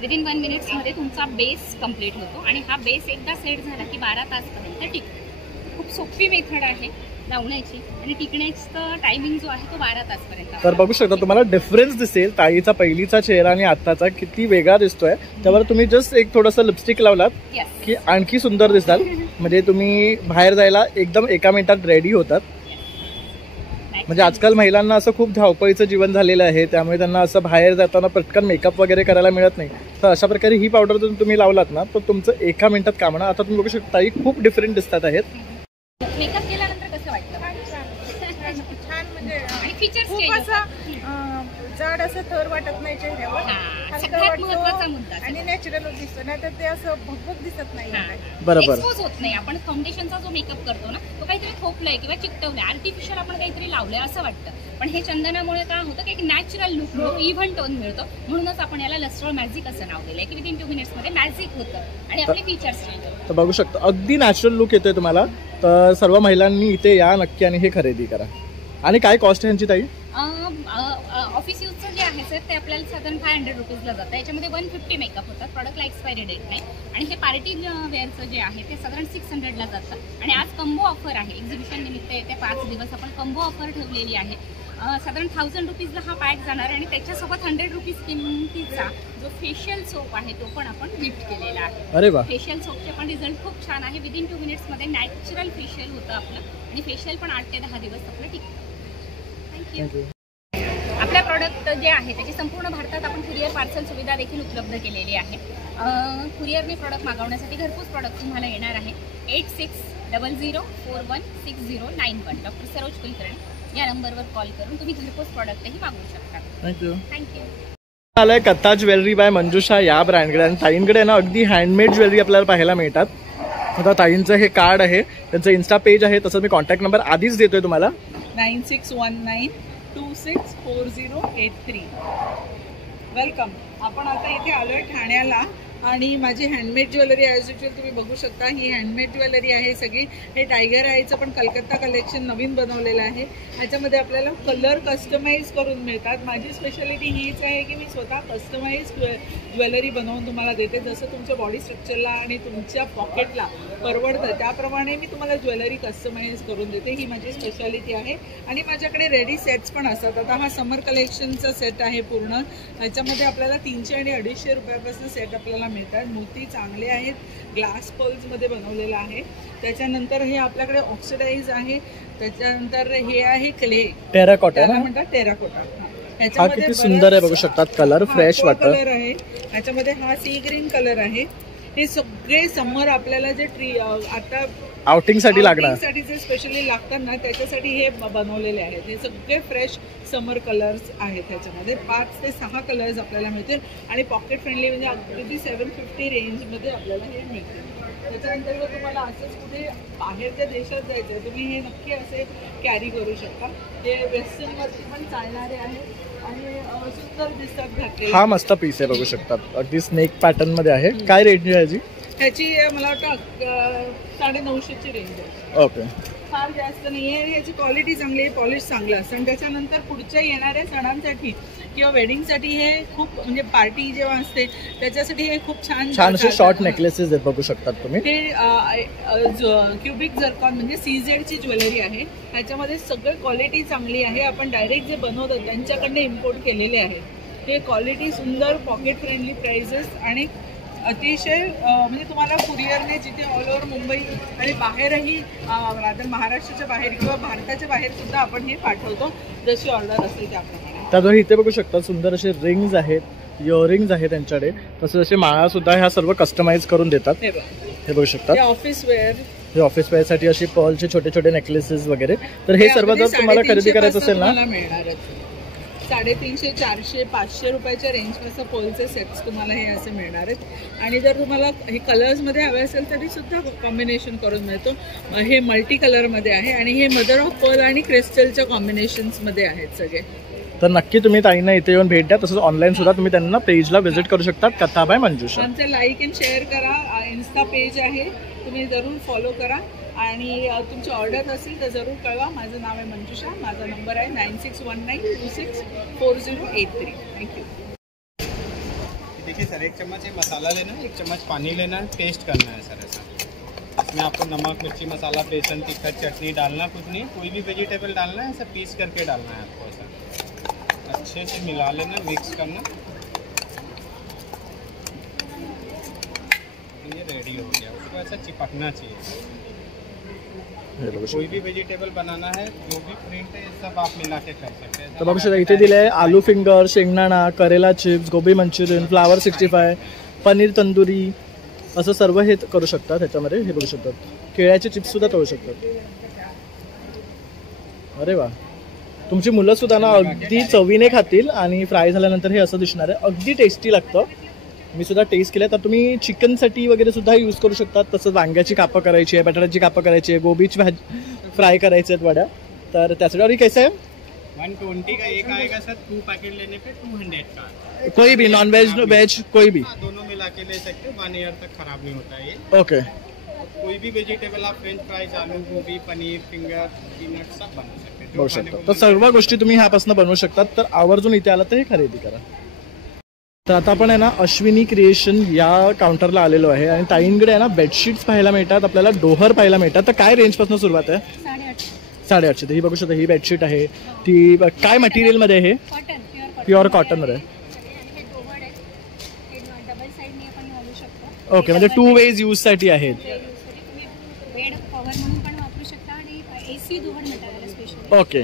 विदिन 1 मिनिट्समध्ये तुमचा बेस कंप्लीट होतो, आणि हा बेस एकदा सेट झाला की 12 तासपर्यंत टिकतो. खूप सोपी मेथड आहे लावण्याची, आणि टिकण्याचा टायमिंग जो आहे तो 12 तासपर्यंत. तर बघू शकता तुम्हाला डिफरन्स दिसेल. ताईचा पहिलीचा चेहरा आणि आत्ताचा किती वेगळा दिसतोय. त्यावर तुम्ही जस्ट एक थोडंसं लिपस्टिक लावलात की आणखी सुंदर दिसाल. म्हणजे तुम्ही बाहेर जायला एकदम 1 मिनिटात रेडी होतात. म्हणजे आजकाल महिलांना असं खूप धावपळीचं जीवन झालेलं आहे, त्यामुळे त्यांना असं बाहेर जाताना पटकन मेकअप वगैरे करायला मिळत नाही. तर अशा प्रकारे ही पावडर जर तुम्ही लावलात ना तर तुमचं 1 मिनिटात काम होणार. आता तुम्ही बघू शकता खूप डिफरंट दिसतात आहेत. मेकअप केल्यानंतर कसं वाटतं? छान म्हणजे आणि फीचर्स खूप असं जड असं थर वाटत नाही चेहऱ्यावर, सगळ्यात महत्त्वाचा मुद्दा आणि नॅचरल दिसतं, नाही तर ते असं भगभग दिसत नाही. बरोबर, एक्सपोज होत नाही. आपण फाउंडेशनचा जो मेकअप करतो ना तो काहीतरी थोपलाय किंवा चिकटवलंय, आर्टिफिशियल आपण काहीतरी लावलंय असं वाटतं. पण हे चंदनामुळे काय होतं की एक नॅचरल लुक मिळतो, इव्हन टोन मिळतो. म्हणूनच आपण याला लस्ट्रॉल मॅजिक असं नाव दिलंय की विदिन 2 मिनिट्समध्ये मॅजिक होतं आणि आपले फीचर्स चेंज होतात. तर बघू शकतो अगदी नॅचरल लुक येतोय तुम्हाला. तर सर्व महिलांनी इथे या नक्की आणि हे खरेदी करा. आणि काय कॉस्ट आहे यांची ताई? ऑफिस यूजचं जे आहे सर ते आपल्याला साधारण 500 रुपीजला जातं. याच्यामध्ये 150 मेकअप होतात, प्रॉडक्टला एक्सपायरी डेट नाही. आणि हे पार्टी वेअरचं जे आहे ते साधारण 600ला जातं. आणि आज कंबो ऑफर आहे, एक्झिबिशन निमित्त येते 5 दिवस आपण कंबो ऑफर ठेवलेली आहे. साधारण 1000 रुपीजला हा पॅक जाणार आणि त्याच्यासोबत 100 रुपीज किमतीचा जो फेशियल सोप आहे तो पण आपण गिफ्ट केलेला आहे. अरे वा, फेशियल सोपचे पण रिझल्ट खूप छान आहे. विदिन 2 मिनिट्समध्ये नॅचरल फेशियल होतं आपलं आणि फेशियल पण 8 ते 10 दिवस आपलं टिकतं. थँक्यू. आपल्या प्रॉडक्ट जे आहे त्याची संपूर्ण भारतात आपण कुरिअर पार्सल सुविधा देखील उपलब्ध केलेली आहे. कुरिअरने प्रॉडक्ट मागवण्यासाठी घरपोच प्रॉडक्ट तुम्हाला येणार आहे. 8600416091 डॉक्टर सरोज कुलकर्णी या नंबरवर कॉल करून तुम्ही घरपोच प्रॉडक्टही मागवू शकता. थँक्यू. थँक्यू. आलाय कथा ज्वेलरी बाय मंजुषा या ब्रँडकडे. आणि ताईंकडे ना अगदी हँडमेड ज्वेलरी आपल्याला पाहायला मिळतात. आता ताईंचं हे कार्ड आहे, त्यांचं इन्स्टा पेज आहे, तसंच मी कॉन्टॅक्ट नंबर आधीच देतोय तुम्हाला. 9619264083. वेलकम. आपण आता इथे आलोय ठाण्याला आणि माझी हँडमेड ज्वेलरी ॲज युजल तुम्ही बघू शकता. ही हँडमेड ज्वेलरी आहे सगळी. हे टायगर आयचं पण कलकत्ता कलेक्शन नवीन बनवलेलं आहे. ह्याच्यामध्ये आपल्याला कलर कस्टमाइज करून मिळतात. माझी स्पेशालिटी हीच आहे की मी स्वतः कस्टमाइज ज्वेलरी बनवून तुम्हाला देते. जसं तुमच्या बॉडी स्ट्रक्चरला आणि तुमच्या पॉकेटला परवडतं त्याप्रमाणे मी तुम्हाला ज्वेलरी कस्टमाइज करून देते. ही माझी स्पेशालिटी आहे. आणि माझ्याकडे रेडी सेट्स पण असतात. आता हा समर कलेक्शनचा सेट आहे पूर्ण. ह्याच्यामध्ये आपल्याला 300 आणि 250 रुपयापासून सेट आपल्याला मिळतात. मोती चांगले आहेत, ग्लास पर्ल्समध्ये बनवलेलं आहे. त्याच्यानंतर हे आपल्याकडे ऑक्सिडाइज आहे. त्याच्यानंतर हे आहे क्ले, टेराकोटा म्हणतात टेराकोटा. हा किती सुंदर आहे बघू शकतात. कलर फ्रेश वाटतं. कलर आहे ह्याच्यामध्ये. हा सी ग्रीन कलर आहे. हे सगळे समर आपल्याला जे आता आउटिंग साठी लागणार, साठी जे स्पेशली लागतात ना त्याच्यासाठी हे बनवलेले आहेत. हे सगळे फ्रेश समर कलर्स आहेत. त्याच्यामध्ये 5 ते 6 कलर्स आपल्याला मिळतील आणि पॉकेट फ्रेंडली म्हणजे अगदी 750 रेंजमध्ये आपल्याला हे मिळतील. त्याच्यानंतर जर तुम्हाला असंच कुठे बाहेरच्या देशात जायचं आहे तुम्ही हे नक्की असे कॅरी करू शकता. हे वेस्टर्नवरती पण चालणारे आहेत आणि सुंदर दिसतात घातले. हा मस्त पीस आहे बघू शकतात. अगदी स्नेक पॅटर्न मध्ये आहे. काय रेंज आहे याची? ह्याची मला वाटतं 950ची रेंज आहे. ओके, फार जास्त नाही आहे. ह्याची क्वालिटी चांगली आहे, पॉलिश चांगलं असतं. आणि त्याच्यानंतर पुढच्या येणाऱ्या सणांसाठी किंवा वेडिंगसाठी हे खूप म्हणजे पार्टी जेव्हा असते त्याच्यासाठी हे खूप छान असे शॉर्ट नेकलेसेस आहेत बघू शकतात तुम्ही. हे क्युबिक झर्कॉन म्हणजे CZ ची ज्वेलरी आहे. ह्याच्यामध्ये सगळं क्वालिटी चांगली आहे. आपण डायरेक्ट जे बनवतो त्यांच्याकडनं इम्पोर्ट केलेले आहे. हे क्वालिटी सुंदर, पॉकेट फ्रेंडली प्राइसेस आणि अतिशय म्हणजे तुम्हाला कुरिअरने जिथे ऑल ओव्हर मुंबई आणि बाहेरही रादर महाराष्ट्राच्या बाहेर किंवा भारताच्या बाहेर सुद्धा आपण हे पाठवतो जशी ऑर्डर असेल त्याप्रमाणे. त्याद्वारे इथे बघू शकता सुंदर असे रिंग्स आहेत, इयरिंग्स आहेत त्यांच्याकडे. तसंच असे माळा सुद्धा ह्या सर्व कस्टमाइज करून देतात. हे बगू शकता. ऑफिस वेअर, हे ऑफिस वेअर साठी अशी पर्लचे छोटे छोटे नेकलेसेस वगैरे. तर हे सर्व जर तुम्हाला खरेदी करायचं असेल ना 350, 400, 500 रुपयाच्या रेंजपासून पर्लचे सेट्स तुम्हाला हे असे मिळणार आहेत. आणि जर तुम्हाला हे कलर्समध्ये हवे असेल तरी सुद्धा कॉम्बिनेशन करून मिळतो. हे मल्टी कलरमध्ये आहे आणि हे मदर ऑफ पर्ल आणि क्रिस्टलच्या कॉम्बिनेशन्समध्ये आहेत सगळे. तर नक्की तुम्ही ताईंना इथे येऊन भेट द्या. तसंच ऑनलाईन सुद्धा तुम्ही त्यांना पेजला व्हिजिट करू शकता, कथा बाय मंजुषा. आमचं लाईक अँड शेअर करा. इन्स्टा पेज आहे, तुम्ही जरूर फॉलो करा. आणि तुमची ऑर्डर असेल तर जरूर कळवा. माझं नाव आहे मंजुषा. माझा नंबर आहे 9619264083. Thank you. देखिए सर, 1 चम्मच मसाला लेना, 1 चम्मच पानी लेना है, टेस्ट करना है सर ऐसा. इसमें आपको नमक, मिर्ची मसाला, बेसन, तिखट, चटनी डालना कुछ नहीं. कोई भी वेजिटेबल डालना है, ऐसा पीस करके डालना है आपको. ऐसा अच्छे से मिला लेना, मिक्स करना. ये रेडी हो गया. उसको ऐसा चिपकना चाहिए. कोई भी वेजिटेबल बनाना है, जो भी प्रिंट है सब आप मिला के कर सकते हैं. तर बघू शकता इथे दिले आहे आलू फिंगर, शेंगदाणा, करेला चिप्स, गोबी मंचुरियन, फ्लावर 65, पनीर तंदुरी, असं सर्व हे करू शकतात. ह्याच्यामध्ये हे बघू शकतात, केळ्याचे चिप्स सुद्धा तळू शकतात. अरे वा, तुमची मुलं सुद्धा ना अगदी चवीने खातील आणि फ्राय झाल्यानंतर हे असं दिसणार आहे. अगदी टेस्टी लागतं. मी सुद्धा टेस्ट केलं. तर तुम्ही चिकनसाठी वगैरे सुद्धा यूज करू शकतात. तसंच वांग्याची कापं करायची आहे, बटाट्याची कापं करायची आहे, गोबीची भाजी फ्राय करायचे आहेत वड्या. तर त्याच्यावर कैसे आहे 120 का एक आएगा सर, 2 पैकेट लेने पे 200 का. कोई भी नॉन वेज वेज कोई भी दोनों मिला के ले सकते, 1 ईयर तक खराब नहीं होता है. ओके. कोई भी वेजिटेबल आप फ्रेंच फ्राइज, आलू, गोभी, पनीर, फिंगर, पीनट सब बना सकते बघू शकता. तर सर्व गोष्टी तुम्ही ह्यापासून बनवू शकतात. तर आवर्जून इथे आला तर हे खरेदी करा. तर आता आपण आहे ना अश्विनी क्रिएशन या काउंटरला आलेलो आहे आणि ताईंकडे आहे ना बेडशीट्स पाहायला मिळतात, आपल्याला डोहर पाहायला मिळतात. तर काय रेंजपासून सुरुवात आहे? 850. ही बघू शकता, ही बेडशीट आहे ती काय मटेरियलमध्ये आहे? प्युअर कॉटनमध्ये. ओके, म्हणजे 2 वेज यूजसाठी आहेत. ओके.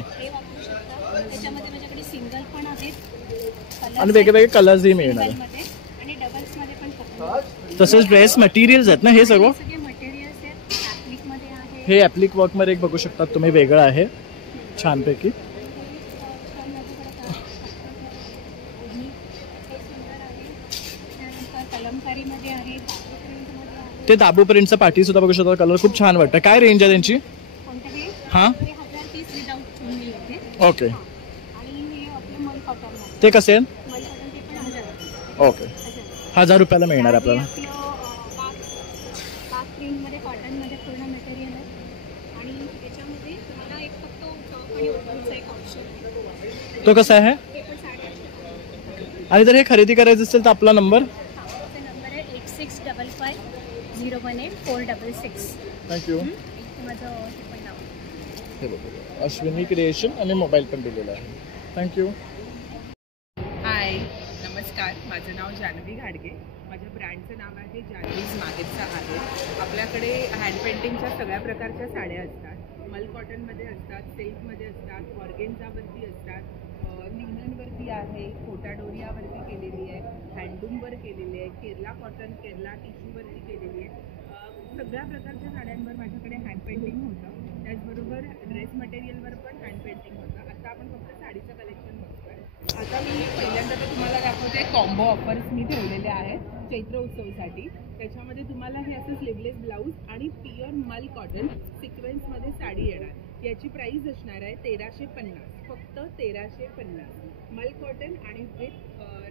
आणि वेगवेगळे कलर्सही मिळणार. तसेच ड्रेस मटेरियल्स आहेत ना हे सर्व. हे ॲप्लिक वर्कमध्ये एक बघू शकतात तुम्ही, वेगळं आहे छानपैकी. ते दाबू प्रिंटचं पाठी सुद्धा बघू शकता. कलर खूप छान वाटतं. काय रेंज आहे त्यांची? हां, ओके. ते कसे आहेत? ओके, 1000 रुपयाला मिळणार आपल्याला. तो कसा आहे? आणि जर हे खरेदी करायचं असेल तर आपला नंबर? आहे 8655018466. थँक्यू. हे बघा, अश्विनी क्रिएशन आणि मोबाईल पण दिलेला आहे. थँक्यू. हाय, नमस्कार. माझं नाव जान्हवी घाडगे. माझ्या ब्रँडचं नाव आहे जान्हवीज मागेचा आहे. आपल्याकडे हँड पेंटिंगच्या सगळ्या प्रकारच्या साड्या असतात. मल कॉटनमध्ये असतात, सिल्कमध्ये असतात, ऑर्गेन्झावरती असतात, लिननवरती आहे, कोटाडोरियावरती केलेली आहे, हँडलूमवर केलेली आहे, केरला कॉटन, केरला टिश्यूवरती केलेली आहे. सगळ्या प्रकारच्या साड्यांवर माझ्याकडे हँड पेंटिंग होतं. त्याचबरोबर ड्रेस मटेरियलवर पण हँड पेंटिंग होतं. आता आपण फक्त साडीचं कलेक्शन बघतोय. आता मी पहिल्यांदा तर तुम्हाला दाखवते कॉम्बो ऑफर्स मी ठेवलेले आहेत चैत्र उत्सवासाठी. त्याच्यामध्ये तुम्हाला हे असं स्लीवलेस ब्लाऊज आणि प्युअर मल कॉटन सिक्वेन्समध्ये साडी येणार. याची प्राईस असणार आहे 1350, फक्त 1350. मल कॉटन आणि विथ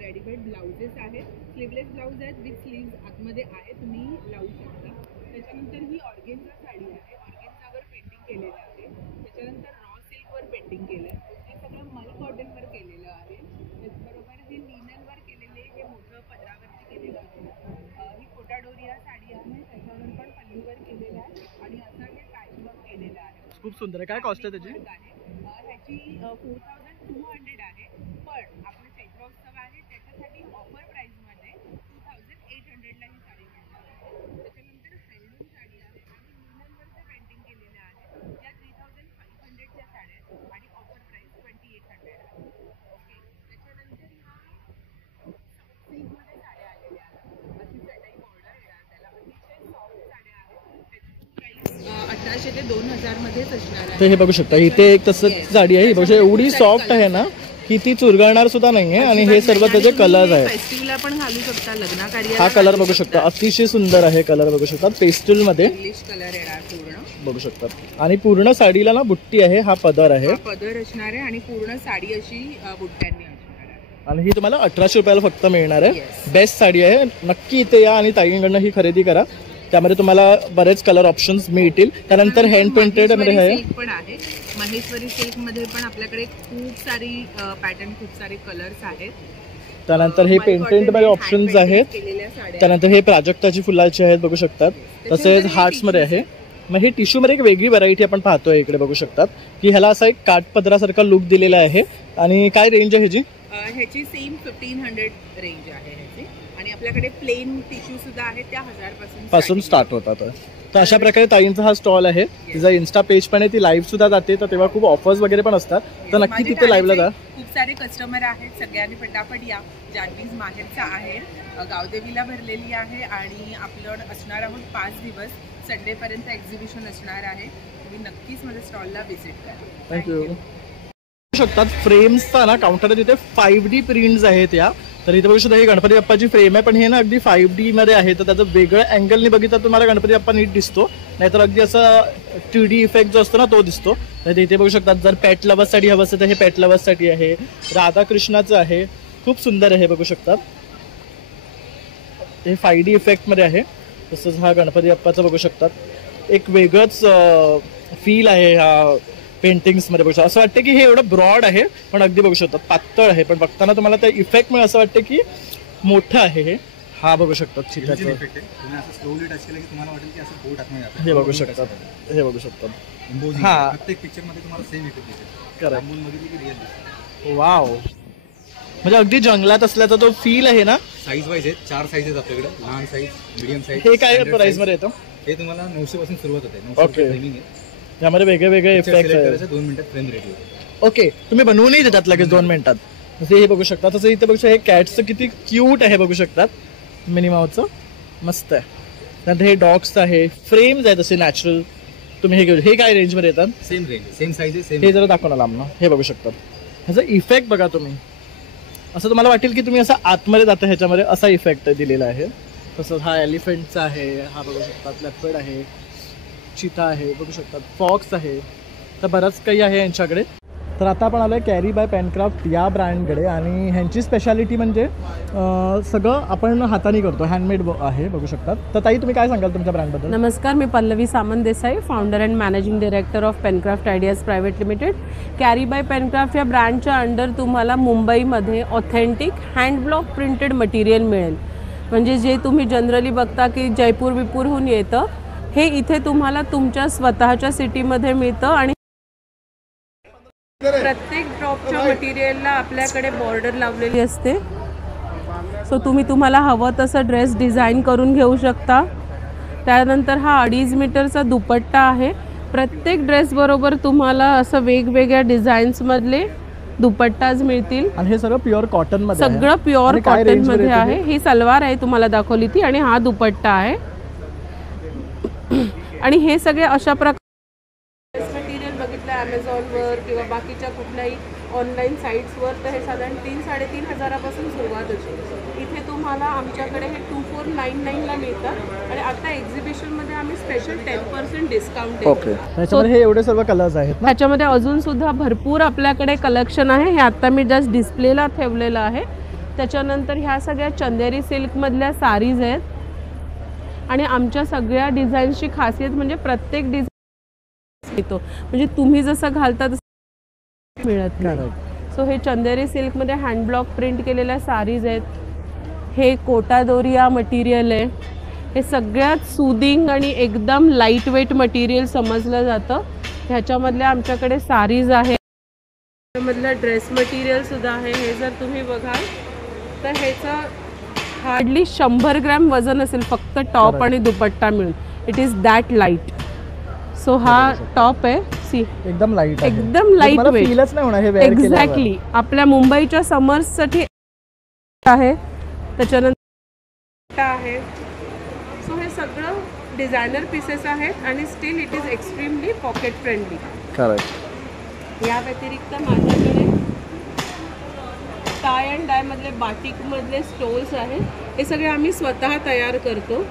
रेडीमेड ब्लाउजेस आहेत. स्लीवलेस ब्लाऊज आहेत, विथ स्लीव्ज आतमध्ये आहे, तुम्ही लावू शकता. त्याच्यानंतर ही ऑर्गेन्झा साडी आहे, ऑर्गेन्झावर पेंटिंग केलेलं आहे. त्याच्यानंतर रॉ सिल्कवर पेंटिंग केलं आहे. हे सगळं मल कॉटनवर केलेलं आहे. त्याचबरोबर हे लिननवर केलेले, हे मोठं पदरावरती केलेलं आहे. ही कोटाडोरिया साडी आहे, त्याच्यावर पण पल्लूवर केलेलं आहे आणि असं हे पॅचवर्क केलेलं आहे. खूप सुंदर आहे. काय कॉस्ट आहे त्याची? ह्याची 4200 आहे. पण आपलं चैत्रोत्सव आहे त्याच्यासाठी ऑफर प्राईसमध्ये 2800ला ही साडी मिळणार आहे. त्याच्यानंतर हँडलूम साडी आहे आणि लिननवरचं पेंटिंग केलेलं आहे. या 3500च्या साड्या आहेत आणि ऑफर प्राईस 2800 आहे. ओके. त्याच्यानंतर ह्या सिल्कमध्ये साड्या आलेल्या आहेत. अशी चटाई बॉर्डर येणार त्याला. अतिशय सॉफ्ट साड्या आहेत. त्याची प्राईस 1800 ते 2000 मध्येच असणार आहे. तर हे बघू शकता, इथे एक तसंच साडी आहे. बघू शकता एवढी सॉफ्ट आहे ना की ती चुरगळणार सुद्धा नाहीये. आणि हे सर्व त्याचे कलर्स आहेत. फेस्टिवलला पण घालू शकता, लग्न कार्याला. हा कलर बघू शकता, अतिशय सुंदर आहे कलर. बघू शकता पेस्टल मध्ये इंग्लिश कलर येणार पूर्ण बघू शकतात. आणि पूर्ण साडीला ना बुट्टी आहे. हा पदर आहे, पदर असणार आहे आणि पूर्ण साडी अशी बुट्ट्यांनी असणार आहे. आणि ही तुम्हाला 1800 रुपयाला फक्त मिळणार आहे. बेस्ट साडी आहे. नक्की इथे या आणि ताईंकडनं ही खरेदी करा. त्यामध्ये तुम्हाला बरेच कलर ऑप्शन्स मिळतील. त्यानंतर हँड पेंटेड मध्ये आहे पण आहे. महेश्वरी सिल्क मध्ये पण आपल्याकडे खूप सारी पॅटर्न, खूप सारे कलर्स आहेत. त्यानंतर हे पेंटेड मध्ये ऑप्शन्स आहेत. त्यानंतर हे प्राजक्ताची फुलाची आहेत बघू शकतात. तसेच हार्ट्स मध्ये आहे. मग हे टिश्यू मध्ये एक वेगळी व्हरायटी आपण पाहतोय इकडे बघू शकतात की ह्याला असा एक काठपदरासारखा लुक दिलेला आहे. आणि काय रेंज आहे ह्याची? ह्याची सेम 1500 रेंज आहे ह्याची. आणि आपल्याकडे प्लेन टिश्यू सुद्धा आहेत, त्या 1000 स्टार्ट होतात. तर अशा प्रकारे ताईंचा हा स्टॉल आहे. तिचा इन्स्टा पेज पण आहे, ती लाईव्ह सुद्धा जाते, तर तेव्हा खूप ऑफर्स वगैरे पण असतात. तर नक्की तिथे लाईव्हला जा. खूप सारे कस्टमर आहेत, सगळ्यांनी पटापट या. जान्हवीज माहेरचा आहे, गावदेवीला भरलेली आहे आणि आपलं असणार आहोत 5 दिवस. संडेपर्यंत एक्झिबिशन असणार आहे. तुम्ही नक्कीच माझ्या स्टॉलला व्हिजिट करा. थँक्यू. शकतात फ्रेम्सचा ना काउंटर तिथे 5D प्रिंट्स आहेत या. तर इथे बघू शकता ही गणपती बाप्पाची फ्रेम आहे, पण हे ना अगदी 5D मध्ये आहे. तर त्याचं वेगळं अँगलने बघितलं तुम्हाला गणपती बाप्पा नीट दिसतो, नाहीतर अगदी असं 2D इफेक्ट जो असतो ना तो दिसतो. तर इथे बघू शकतात जर पेट लवर्ससाठी हवं असेल तर हे पेट लवर्ससाठी आहे. राधाकृष्णाचं आहे, खूप सुंदर आहे बघू शकतात. हे 5D इफेक्टमध्ये आहे. तसंच हा गणपती बाप्पाचं बघू शकतात, एक वेगळंच फील आहे ह्या पेंटिंग्समध्ये. बघू शकता असं वाटतं की हे एवढं ब्रॉड आहे, पण अगदी बघू शकतात पातळ आहे, पण बघताना तुम्हाला त्या इफेक्टमुळे असं वाटतं की मोठं आहे हे. हा बघू शकतात चित्राचं, हे बघू शकतात, हे बघू शकतात. हा प्रत्येक पिक्चरमध्ये तुम्हाला सेम इफेक्ट दिसेल. करेक्ट. वाव, म्हणजे अगदी जंगलात असल्याचा तो फील आहे ना. साईज वाईज आहेत, 4 साईज आहेत आपल्याकडे, लहान साईज, मीडियम साईज. हे काय प्राइस मध्ये येतं? हे तुम्हाला 900 पासून सुरुवात होते. 900 फ्रेमिंग आहे. यामध्ये वेगळे वेगळे इफेक्ट आहेत. 2 मिनिटात फ्रेम रेडी होते. ओके, तुम्ही बनवूनही देतात लगेच 2 मिनिटात. जसं हे बघू शकता, तसं इथे बघू शकता हे कॅटचं किती क्यूट आहे बघू शकतात, मिनी माऊसचं मस्त आहे. त्यानंतर हे डॉग्स आहे, फ्रेम्स आहेत असे नॅचरल. तुम्ही हे घेऊ, हे काय रेंजमध्ये येतात? सेम रेंज, सेम साईज आहे, सेम. हे जरा दाखवा ना लांब, हे बघू शकतात. ह्याचा इफेक्ट बघा तुम्ही, असं तुम्हाला वाटेल की तुम्ही असं आतमध्ये जाता ह्याच्यामध्ये, असा इफेक्ट दिलेला आहे. तसंच हा एलिफंटचा आहे, हा बघू शकतात लेपर्ड आहे, चिता आहे बघू शकतात, फॉक्स आहे. तर बरंच काही आहे यांच्याकडे. तर आता आपण आलो आहे कॅरी बाय पेनक्राफ्ट या ब्रँडकडे, आणि ह्यांची स्पेशालिटी म्हणजे सगळं आपण हाताने करतो, हँडमेड आहे बघू शकतात. तर ताई तुम्ही काय सांगाल तुमच्या ब्रँडबद्दल? नमस्कार, मी Pallavi Samant Desai, founder and managing director of Pencraft ideas private limited. Carry by Pencraft या ब्रँडच्या अंडर तुम्हाला मुंबईमध्ये authentic hand block printed material मिळेल. म्हणजे जे तुम्ही जनरली बघता की जयपूर विपूरहून येतं, हे इथे तुम्हाला तुमच्या स्वतःच्या सिटीमध्ये मिळतं. आणि प्रत्येक ड्रॉपच्या मटेरियलला आपल्याकडे बॉर्डर लावलेली असते. सो तुम्हाला हवं तसं ड्रेस डिझाईन करून घेऊ शकता. त्यानंतर हा 2.5 मीटरचा दुपट्टा आहे. प्रत्येक ड्रेसबरोबर तुम्हाला असं वेगवेगळ्या डिझाईन्समधले दुपट्टाज मिळतील. आणि हे सगळं प्युअर कॉटनमध्ये, सगळं प्युअर कॉटनमध्ये आहे. ही सलवार आहे तुम्हाला दाखवली ती, आणि हा दुपट्टा आहे. आणि हे सगळे अशा प्रकारे मटेरियल बघितलं ॲमेझॉनवर किंवा बाकीच्या कुठल्याही ऑनलाईन साईट्सवर, तर हे साधारण 3-3.5 हजारापासून सुरुवात होते. इथे तुम्हाला आमच्याकडे हे 2499ला मिळतात. आणि आता एक्झिबिशनमध्ये आम्ही स्पेशल 10% डिस्काउंट ओके. त्याच्यामध्ये हे एवढे सर्व कलर्स आहेत ना. ह्याच्यामध्ये अजून सुद्धा भरपूर आपल्याकडे कलेक्शन आहे. हे आता मी जस्ट डिस्प्लेला ठेवलेलं आहे. त्याच्यानंतर ह्या सगळ्या चंदेरी सिल्कमधल्या साडीज आहेत. आणि आमच्या सगळ्या डिझाईन्सची खासियत म्हणजे प्रत्येक डिझाईन येतो, म्हणजे तुम्ही जसं घालता तसं मिळत नाही. सो हे चंदेरी सिल्कमध्ये हँडब्लॉक प्रिंट केलेल्या साडीज आहेत. हे कोटा दोरिया मटेरियल आहे. हे सगळ्यात सुदिंग आणि एकदम लाईट वेट मटेरियल समजलं जातं. ह्याच्यामधल्या आमच्याकडे साडीज आहे, त्यामधलं ड्रेस मटेरियलसुद्धा आहे. हे जर तुम्ही बघाल तर ह्याचं हार्डली 100 ग्रॅम वजन असेल फक्त टॉप आणि दुपट्टा मिळून. It is that light. So हा टॉप आहे, सी एकदम लाईट, एकदम लाईट वेट, फीलच नाही होणार हे वेअर केल्यावर. एक्झॅक्टली आपल्या मुंबईच्या समर्ससाठी आहे. त्याच्यानंतर आहे. सो हे सगळं डिझायनर पीसेस आहेत आणि still it is extremely pocket friendly. Correct. या व्यतिरिक्त माझ्याकडे टाय अँड डाय मधले बाटिक मधले स्टोल्स आहेत. हे सगळे आम्ही स्वतः तयार करतो.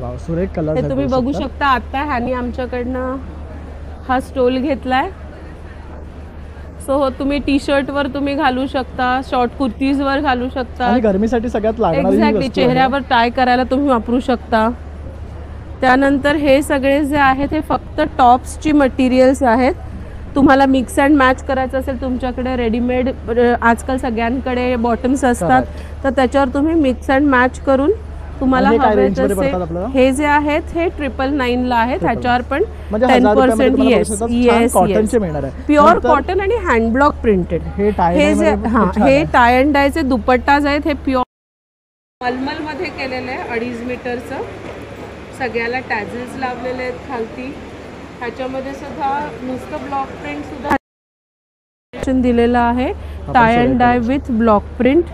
वाव, सुरेख कलर. हे तुम्ही बघू शकता. आता ह्यानी आमच्याकडनं हा स्टोल घेतलाय. सो तुम्ही टी शर्टवर तुम्ही घालू शकता, शॉर्ट कुर्तीजवर घालू शकता. आणि गरमीसाठी सगळ्यात लागणारी एक्झॅक्टली चेहऱ्यावर टाय करायला तुम्ही वापरू शकता. त्यानंतर हे सगळे जे आहेत हे फक्त टॉप्सची मटेरियल्स आहेत. तुम्हाला मिक्स अँड मॅच करायचं असेल, तुमच्याकडे रेडीमेड आजकाल सगळ्यांकडे बॉटम्स असतात, तर त्याच्यावर तुम्ही मिक्स अँड मॅच करून तुम्हाला आणि हे काय हवे range मध्ये तसे पडतात आपल्याला? हे जे आहेत हे 999 ला आहेत. ह्याच्यावर पण म्हणजे 10% येस कॉटनचे मिळणार आहे. प्युअर कॉटन आणि हँड ब्लॉक प्रिंटेड. हे हे टाय अँड डायचे दुपट्टाज आहेत. हे प्युअर मलमल मध्ये केलेलं आहे 2.5 मीटरचं. सगळ्याला टॅझल्स लावलेले आहेत खालती. ह्याच्यामध्ये सुद्धा नुसतं ब्लॉक प्रिंट सुद्धा दिलेलं आहे. Tie and dye with block print.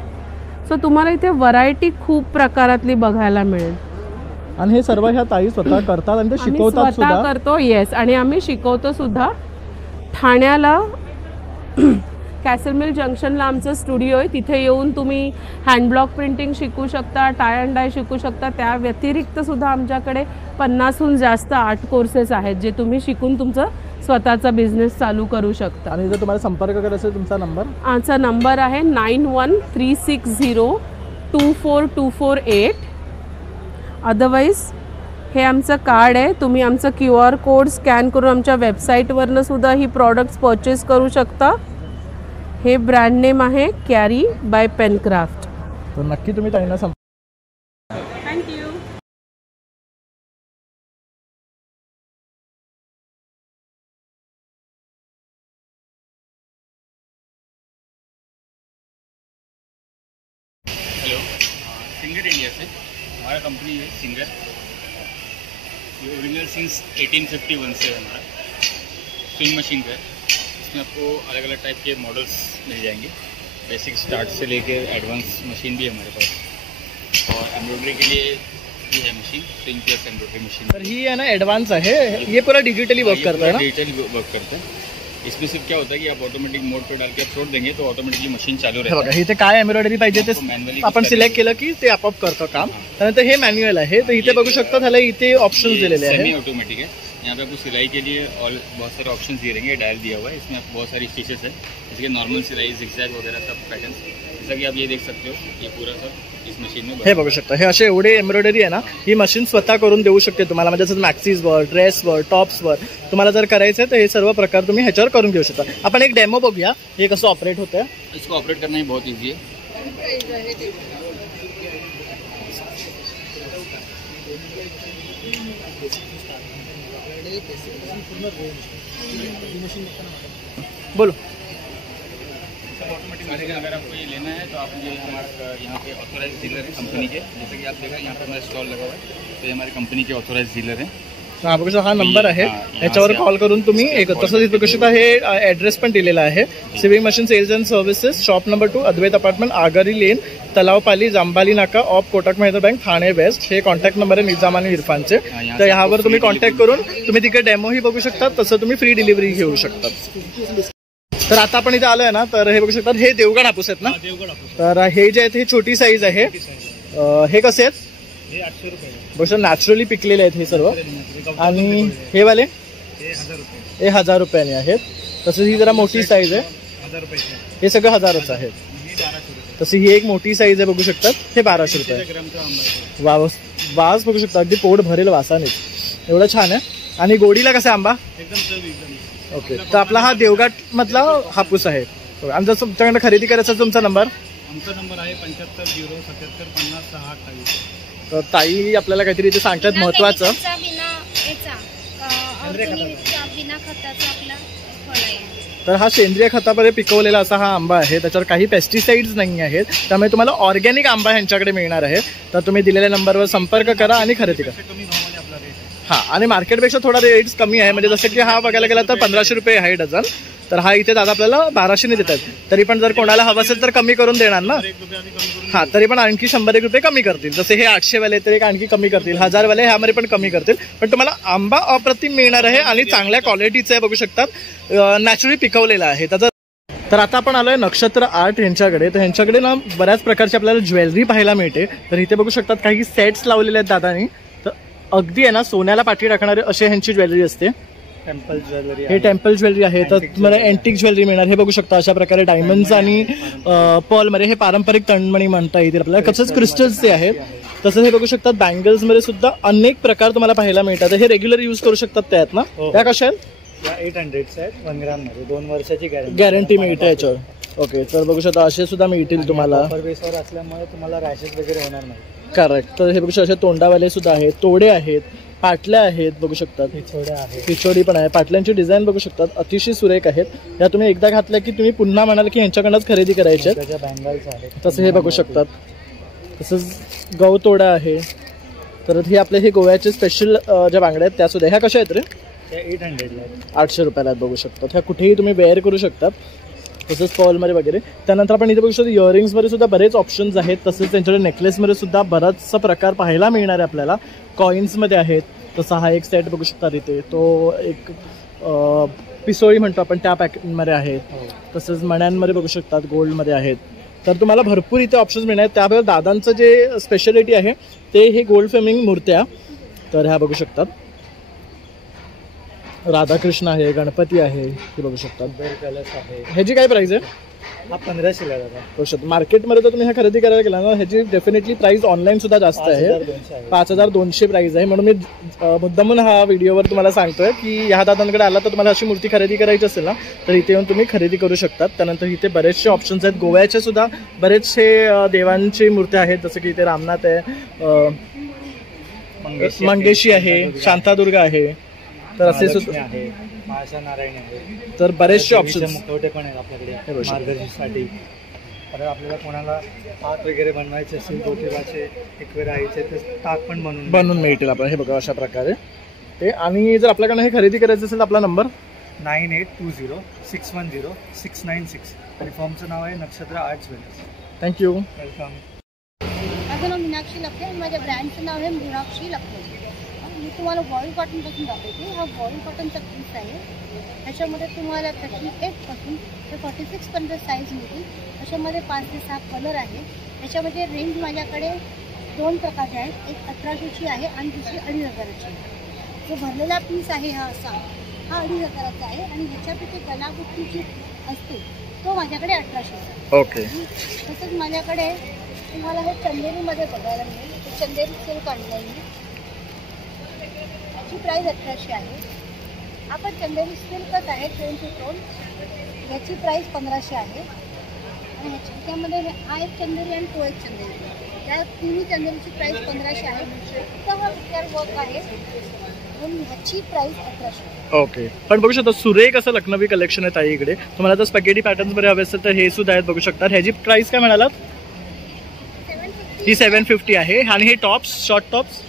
So तुम्हाला इथे व्हरायटी खूप प्रकारातली बघायला मिळेल. आणि हे सर्व ह्या ताई स्वतः करतात आणि ते शिकवतात सुद्धा. स्वतः करतो येस. आणि आम्ही शिकवतो सुद्धा. ठाण्याला कॅसल मिल जंक्शनला आमचं स्टुडिओ आहे. तिथे येऊन तुम्ही हँड ब्लॉक प्रिंटिंग शिकू शकता, टाय अँड डाय शिकू शकता. त्या व्यतिरिक्त सुद्धा आमच्याकडे 50हून जास्त आर्ट कोर्सेस आहेत जे तुम्ही शिकून तुमचं स्वतःचा बिझनेस चालू करू शकता. आणि जर तुम्हाला संपर्क करायचा असेल तुमचा नंबर? आमचा नंबर आहे 9136024248. अदरवाईज हे आमचं कार्ड आहे. तुम्ही आमचं QR कोड स्कॅन करून आमच्या वेबसाईटवरनं सुद्धा ही प्रॉडक्ट्स परचेस करू शकता. हे ब्रँड नेम आहे कॅरी बाय पेनक्राफ्ट. तर नक्की तुम्ही त्यांना थँक्यू. हेलो, सिंगर इंडिया से हमारा कंपनी है सिंगर. ये ओरिजिनल सिंस 1851 से है हमारा स्विंग मशीन का है. इसमें आपको अलग अलग टाइप के मॉडल्स मिल जाएंगे. बेसिक स्टार्ट से लेकर एडवांस मशीन भी है हमारे पास. और एम्ब्रॉयडरी के लिए भी है machine, swing plus embroidery machine. तर ही है ना एडवांस है. ये पूरा डिजिटली वर्क करता है ना? डिजिटली वर्क करता है. इसमें सिर्फ क्या होता है कि आप ऑटोमेटिक मोड पे डाल के आप छोड़ देंगे तो ऑटोमेटिकली मशीन चालू रहता है. इथे काय एम्ब्रॉयडरी पाहिजे ते आपण सिलेक्ट केलं की ते आपोआप करतं काम. त्यानंतर हे मॅन्युअल आहे. तर इथे बघू शकता त्याला इथे ऑप्शन्स दिलेले आहेत. सेमी ऑटोमेटिक है. यहाँ पे आपको सिलाई के लिए और बहुत सारे ऑप्शन दिए रहेंगे. डायल दिया हुआ है. इसमें आपको बहुत सारी स्टिचेस है जैसे कि नॉर्मल सिलाई, जिगजैग वगैरह सब पैटर्न. जैसा कि आप ये देख सकते हो ये पूरा सब इस मशीन में हे बघू शकता. हे असे एवढे एम्ब्रॉयडरी आहे ना ही मशीन स्वतः करून देऊ शकते तुम्हाला. म्हणजे जसं मॅक्सीजवर, ड्रेसवर, टॉप्सवर तुम्हाला जर करायचं आहे तर हे सर्व प्रकार तुम्ही ह्याच्यावर करून घेऊ शकता. आपण एक डेमो बघूया हे कसं ऑपरेट होतं. इसको ऑपरेट करना ही बहुत ईजी है. बोलो. अगर आपको ये लेना है तो आप ये हमारा यहाँ पे ऑथोराइज डीलर है कंपनी के. जैसे कि आप देखा यहाँ पे हमारा स्टॉल लगा हुआ है तो ये हमारे कंपनी के ऑथोराइज डीलर हैं. हा बघू हा नंबर आहे. याच्यावर कॉल करून तुम्ही एक तसंच बघू शकता. हे ॲड्रेस पण दिलेला आहे. Sewing machine sales and services, shop number 2, Advait apartment, Agri lane, Talavpali, Jambali Naka, off Kotak Mahindra bank, Thane west. हे कॉन्टॅक्ट नंबर आहे निजाम आणि इरफानचे. तर ह्यावर तुम्ही कॉन्टॅक्ट करून तुम्ही तिकडे डेमोही बघू शकता. तसं तुम्ही फ्री डिलिव्हरी घेऊ शकता. तर आता आपण इथे आलोय ना तर हे बघू शकता हे देवगड हापूस आहेत ना. तर हे जे आहेत हे छोटी साईज आहे. हे कसे आहेत? हे 800 रुपये. बघू नॅचरली पिकलेले आहेत हे सर्व. आणि हे वाले हे 1000 रुपयाने आहेत. तसं ही जरा मोठी साईज आहे. 1000 रुपये. हे सगळं 1000च आहेत. तशी ही एक मोठी साईज आहे बघू शकतात. हे 1200 रुपये. वास बघू शकता अगदी पोट भरेल वासाने. एवढं छान आहे. आणि गोडीला कसा आंबा? ओके. तर आपला हा देवघाट मधला हापूस आहे. आणि जर तुमच्याकडे खरेदी करायचा तुमचा नंबर? आमचा नंबर आहे 7507755628. तर ताई आपल्याला काहीतरी इथे सांगतात महत्वाचं. तर हा सेंद्रिय खतामध्ये पिकवलेला असा हा आंबा आहे. त्याच्यावर काही पेस्टिसाइड्स नाही आहेत. त्यामुळे तुम्हाला ऑर्गॅनिक आंबा ह्यांच्याकडे मिळणार आहे. तर तुम्ही दिलेल्या नंबरवर संपर्क करा आणि खरेदी करा. हां. आणि मार्केटपेक्षा थोडा रेट्स कमी आहे. म्हणजे जसं की हा बघायला गेला तर 1500 रुपये आहे डझन. तर हा इथे दादा आपल्याला 1200 देतात. तरी पण जर कोणाला हवं असेल तर कमी करून देणार ना. हां. तरी पण आणखी 100 रुपये कमी करतील. जसे हे 800 वाले तर एक आणखी कमी करतील. 1000 वाले ह्यामध्ये पण कमी करतील. पण तुम्हाला आंबा अप्रतिम मिळणार आहे आणि चांगल्या क्वालिटीचा आहे. बघू शकतात नॅचरली पिकवलेला आहे त्याचा. तर आता आपण आलोय नक्षत्र आर्ट यांच्याकडे. तर ह्यांच्याकडे ना बऱ्याच प्रकारची आपल्याला ज्वेलरी पाहायला मिळते. तर इथे बघू शकतात काही सेट्स लावलेले आहेत दादानी. तर अगदी आहे ना सोन्याला पाठी टाकणारे असे ह्यांची ज्वेलरी असते. Temple jewellery. हे टेम्पल ज्वेलरी आहे. तर तुम्हाला अँटिक ज्वेलरी मिळणार. हे बघू शकता अशा प्रकारे डायमंड्स आणि पर्लमध्ये हे पारंपरिक तणमणी म्हणता येतील आपल्याला. तसंच क्रिस्टल्सचे आहेत. तसंच हे बघू शकतात बँगल्समध्ये सुद्धा अनेक प्रकार तुम्हाला पाहायला मिळतात. हे रेग्युलर यूज करू शकतात त्या आहेत ना. त्या कशा आहेत? 800 आहेत 1 ग्राममध्ये. 2 वर्षाची गॅरंटी मिळते याच्यावर. ओके. तर बघू शकता असे सुद्धा मिळतील तुम्हाला. ऑफर बेसवर असल्यामुळे तुम्हाला रॅशेस वगैरे होणार नाही. करेक्ट. तर हे बघू शकता असे तोंडावाले सुद्धा आहेत, तोडे आहेत, पाटल्या आहेत बघू शकतात, पिचोडी पण आहे. पाटल्यांची डिझाईन बघू शकतात, अतिशय सुरेख आहेत. या तुम्ही एकदा घातल्या की तुम्ही पुन्हा म्हणाल की यांच्याकडनंच खरेदी करायची आहे. तसं हे बघू शकतात. तसंच गवतोडा आहे. तर हे आपले हे गोव्याचे स्पेशल ज्या बांगड्या आहेत त्या सुद्धा. ह्या कशा आहेत रे? 800 रुपयाला बघू शकतात. ह्या कुठेही तुम्ही वेअर करू शकतात. तसंच फॉलमध्ये वगैरे. त्यानंतर आपण इथे बघू शकतो इयरिंग्समध्ये सुद्धा बरेच ऑप्शन्स आहेत. तसेच त्यांच्याकडे नेकलेसमध्ये सुद्धा बराचसा प्रकार पाहायला मिळणार आहे आपल्याला. कॉईन्समध्ये आहेत. तसा हा एक सेट बघू शकता इथे, तो एक पिसोळी म्हणतो आपण त्या पॅकेटमध्ये आहेत. तसंच मण्यांमध्ये बघू शकतात, गोल्डमध्ये आहेत. तर तुम्हाला भरपूर इथे ऑप्शन्स मिळणार आहेत. त्याबरोबर दादांचं जे स्पेशालिटी आहे ते हे गोल्ड फ्रेमिंग मूर्त्या. तर ह्या बघू शकतात, राधाकृष्ण आहे, गणपती आहे, हे बघू शकतात. कलर्स आहे. ह्याची काय प्राइस आहे? हा 1500 आहे दादा. बघू शकता मार्केटमध्ये तर तुम्ही ह्या खरेदी करायला गेला ना, ह्याची डेफिनेटली प्राइस ऑनलाईन सुद्धा जास्त आहे. 5200 प्राइस आहे. म्हणून मी मुद्दामून हा व्हिडिओवर तुम्हाला सांगतोय की ह्या दादांकडे आला तर तुम्हाला अशी मूर्ती खरेदी करायची असेल ना तर इथे येऊन तुम्ही खरेदी करू शकतात. त्यानंतर इथे बरेचसे ऑप्शन्स आहेत. गोव्याचे सुद्धा बरेचसे देवांची मूर्त्या आहेत. जसं की इथे रामनाथ आहे, मंगेशी आहे, शांतादुर्गा आहे. तर असे सुद्धा आहे, महाशा नारायण आहे. तर बरेचसे ऑप्शन्स मुखवटे पण आहेत आपल्याकडे मार्गदर्शनासाठी. परत आपल्याला कोणाला हात वगैरे बनवायचे असेल ज्योतिबाचे एक राहायचे तर ताक पण बनवून मिळतील आपल्याला. हे बघा अशा प्रकारे ते. आणि जर आपल्याकडे हे खरेदी करायचं असेल तर आपला नंबर 9820610696 आणि फॉर्मचं नाव आहे नक्षत्र आर्ट्स वेलर्स. थँक्यू. वेलकम. माझं नाव मीनाक्षी लखते आणि माझ्या ब्रँडचं नाव आहे मीनाक्षी लखते. मी तुम्हाला बॉईल कॉटनपासून दाखवते. हा बॉईल कॉटनचा पीस आहे. ह्याच्यामध्ये तुम्हाला 38पासून ते 46पर्यंत साईज मिळतील. त्याच्यामध्ये 5 ते 6 कलर आहे. त्याच्यामध्ये रेंज माझ्याकडे 2 प्रकारचे आहेत. एक 1800ची आहे आणि दुसरी 2500ची आहे. जो भरलेला पीस आहे हा असा, हा 2500चा आहे. आणि ह्याच्यापैकी गलाबुट्टी जी असते तो माझ्याकडे 1800चा. ओके. तसंच माझ्याकडे तुम्हाला हे चंदेरीमध्ये बघायला मिळेल. चंदेरी सिल्क आणलं आहे. याची प्राइस 1800 आहे. आपण चंदेरी सिल्कच आहे 20 टोन. याची प्राइस 1500 आहे. आणि ह्याच्यामध्ये हा एक चंदेरी आणि तो एक चंदेरी. त्या तिन्ही चंदेरीची प्राइस 1500 आहे. फक्त हा पिक्चर वर्क आहे म्हणून ह्याची प्राइस 1800. ओके. पण बघू शकता सुरेख असं लखनवी कलेक्शन आहे ताई इकडे. तुम्हाला जर स्पॅगेटी पॅटर्न्समध्ये हवे असेल तर हे सुद्धा आहेत बघू शकता. ह्याची प्राइस काय म्हणालात? ही 750 आहे. आणि हे टॉप्स, शॉर्ट टॉप्स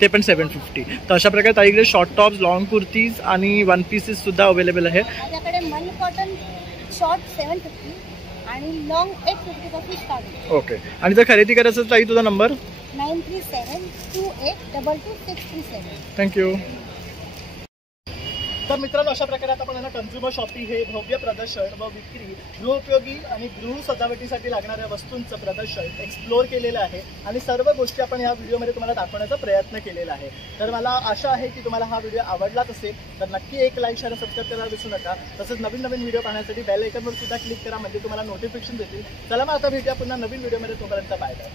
ते पण 750. तर अशा प्रकारे ताईकडे शॉर्ट टॉप्स, लॉंग कुर्तीज आणि वन पीसेस सुद्धा अवेलेबल आहे. माझ्याकडे मल कॉटन शॉर्ट 750 आणि लॉंग 850 पासून स्टार्ट. ओके. आणि जर खरेदी करायचं असेल ताई तुझा नंबर 9372822637. थँक्यू. तर मित्रांनो अशा प्रकारे आता आपण कन्झ्युमर शॉपिंग हे भव्य प्रदर्शन व विक्री, गृहोपयोगी आणि गृह सजावटीसाठी लागणाऱ्या वस्तूंचं प्रदर्शन एक्सप्लोर केलेलं आहे. आणि सर्व गोष्टी आपण या व्हिडिओमध्ये तुम्हाला दाखवण्याचा प्रयत्न केलेला आहे. तर मला आशा आहे की तुम्हाला हा व्हिडिओ आवडलाच असेल. तर नक्की एक लाईक, शेअर, सबस्क्राईब करायला विसरू नका. तसंच नवीन नवीन व्हिडिओ पाहण्यासाठी बेल आयकॉनवर सुद्धा क्लिक करा म्हणजे तुम्हाला नोटिफिकेशन देतील. चला मग आता भेटूया पुन्हा नवीन व्हिडिओमध्ये. तोपर्यंत बाय बाय.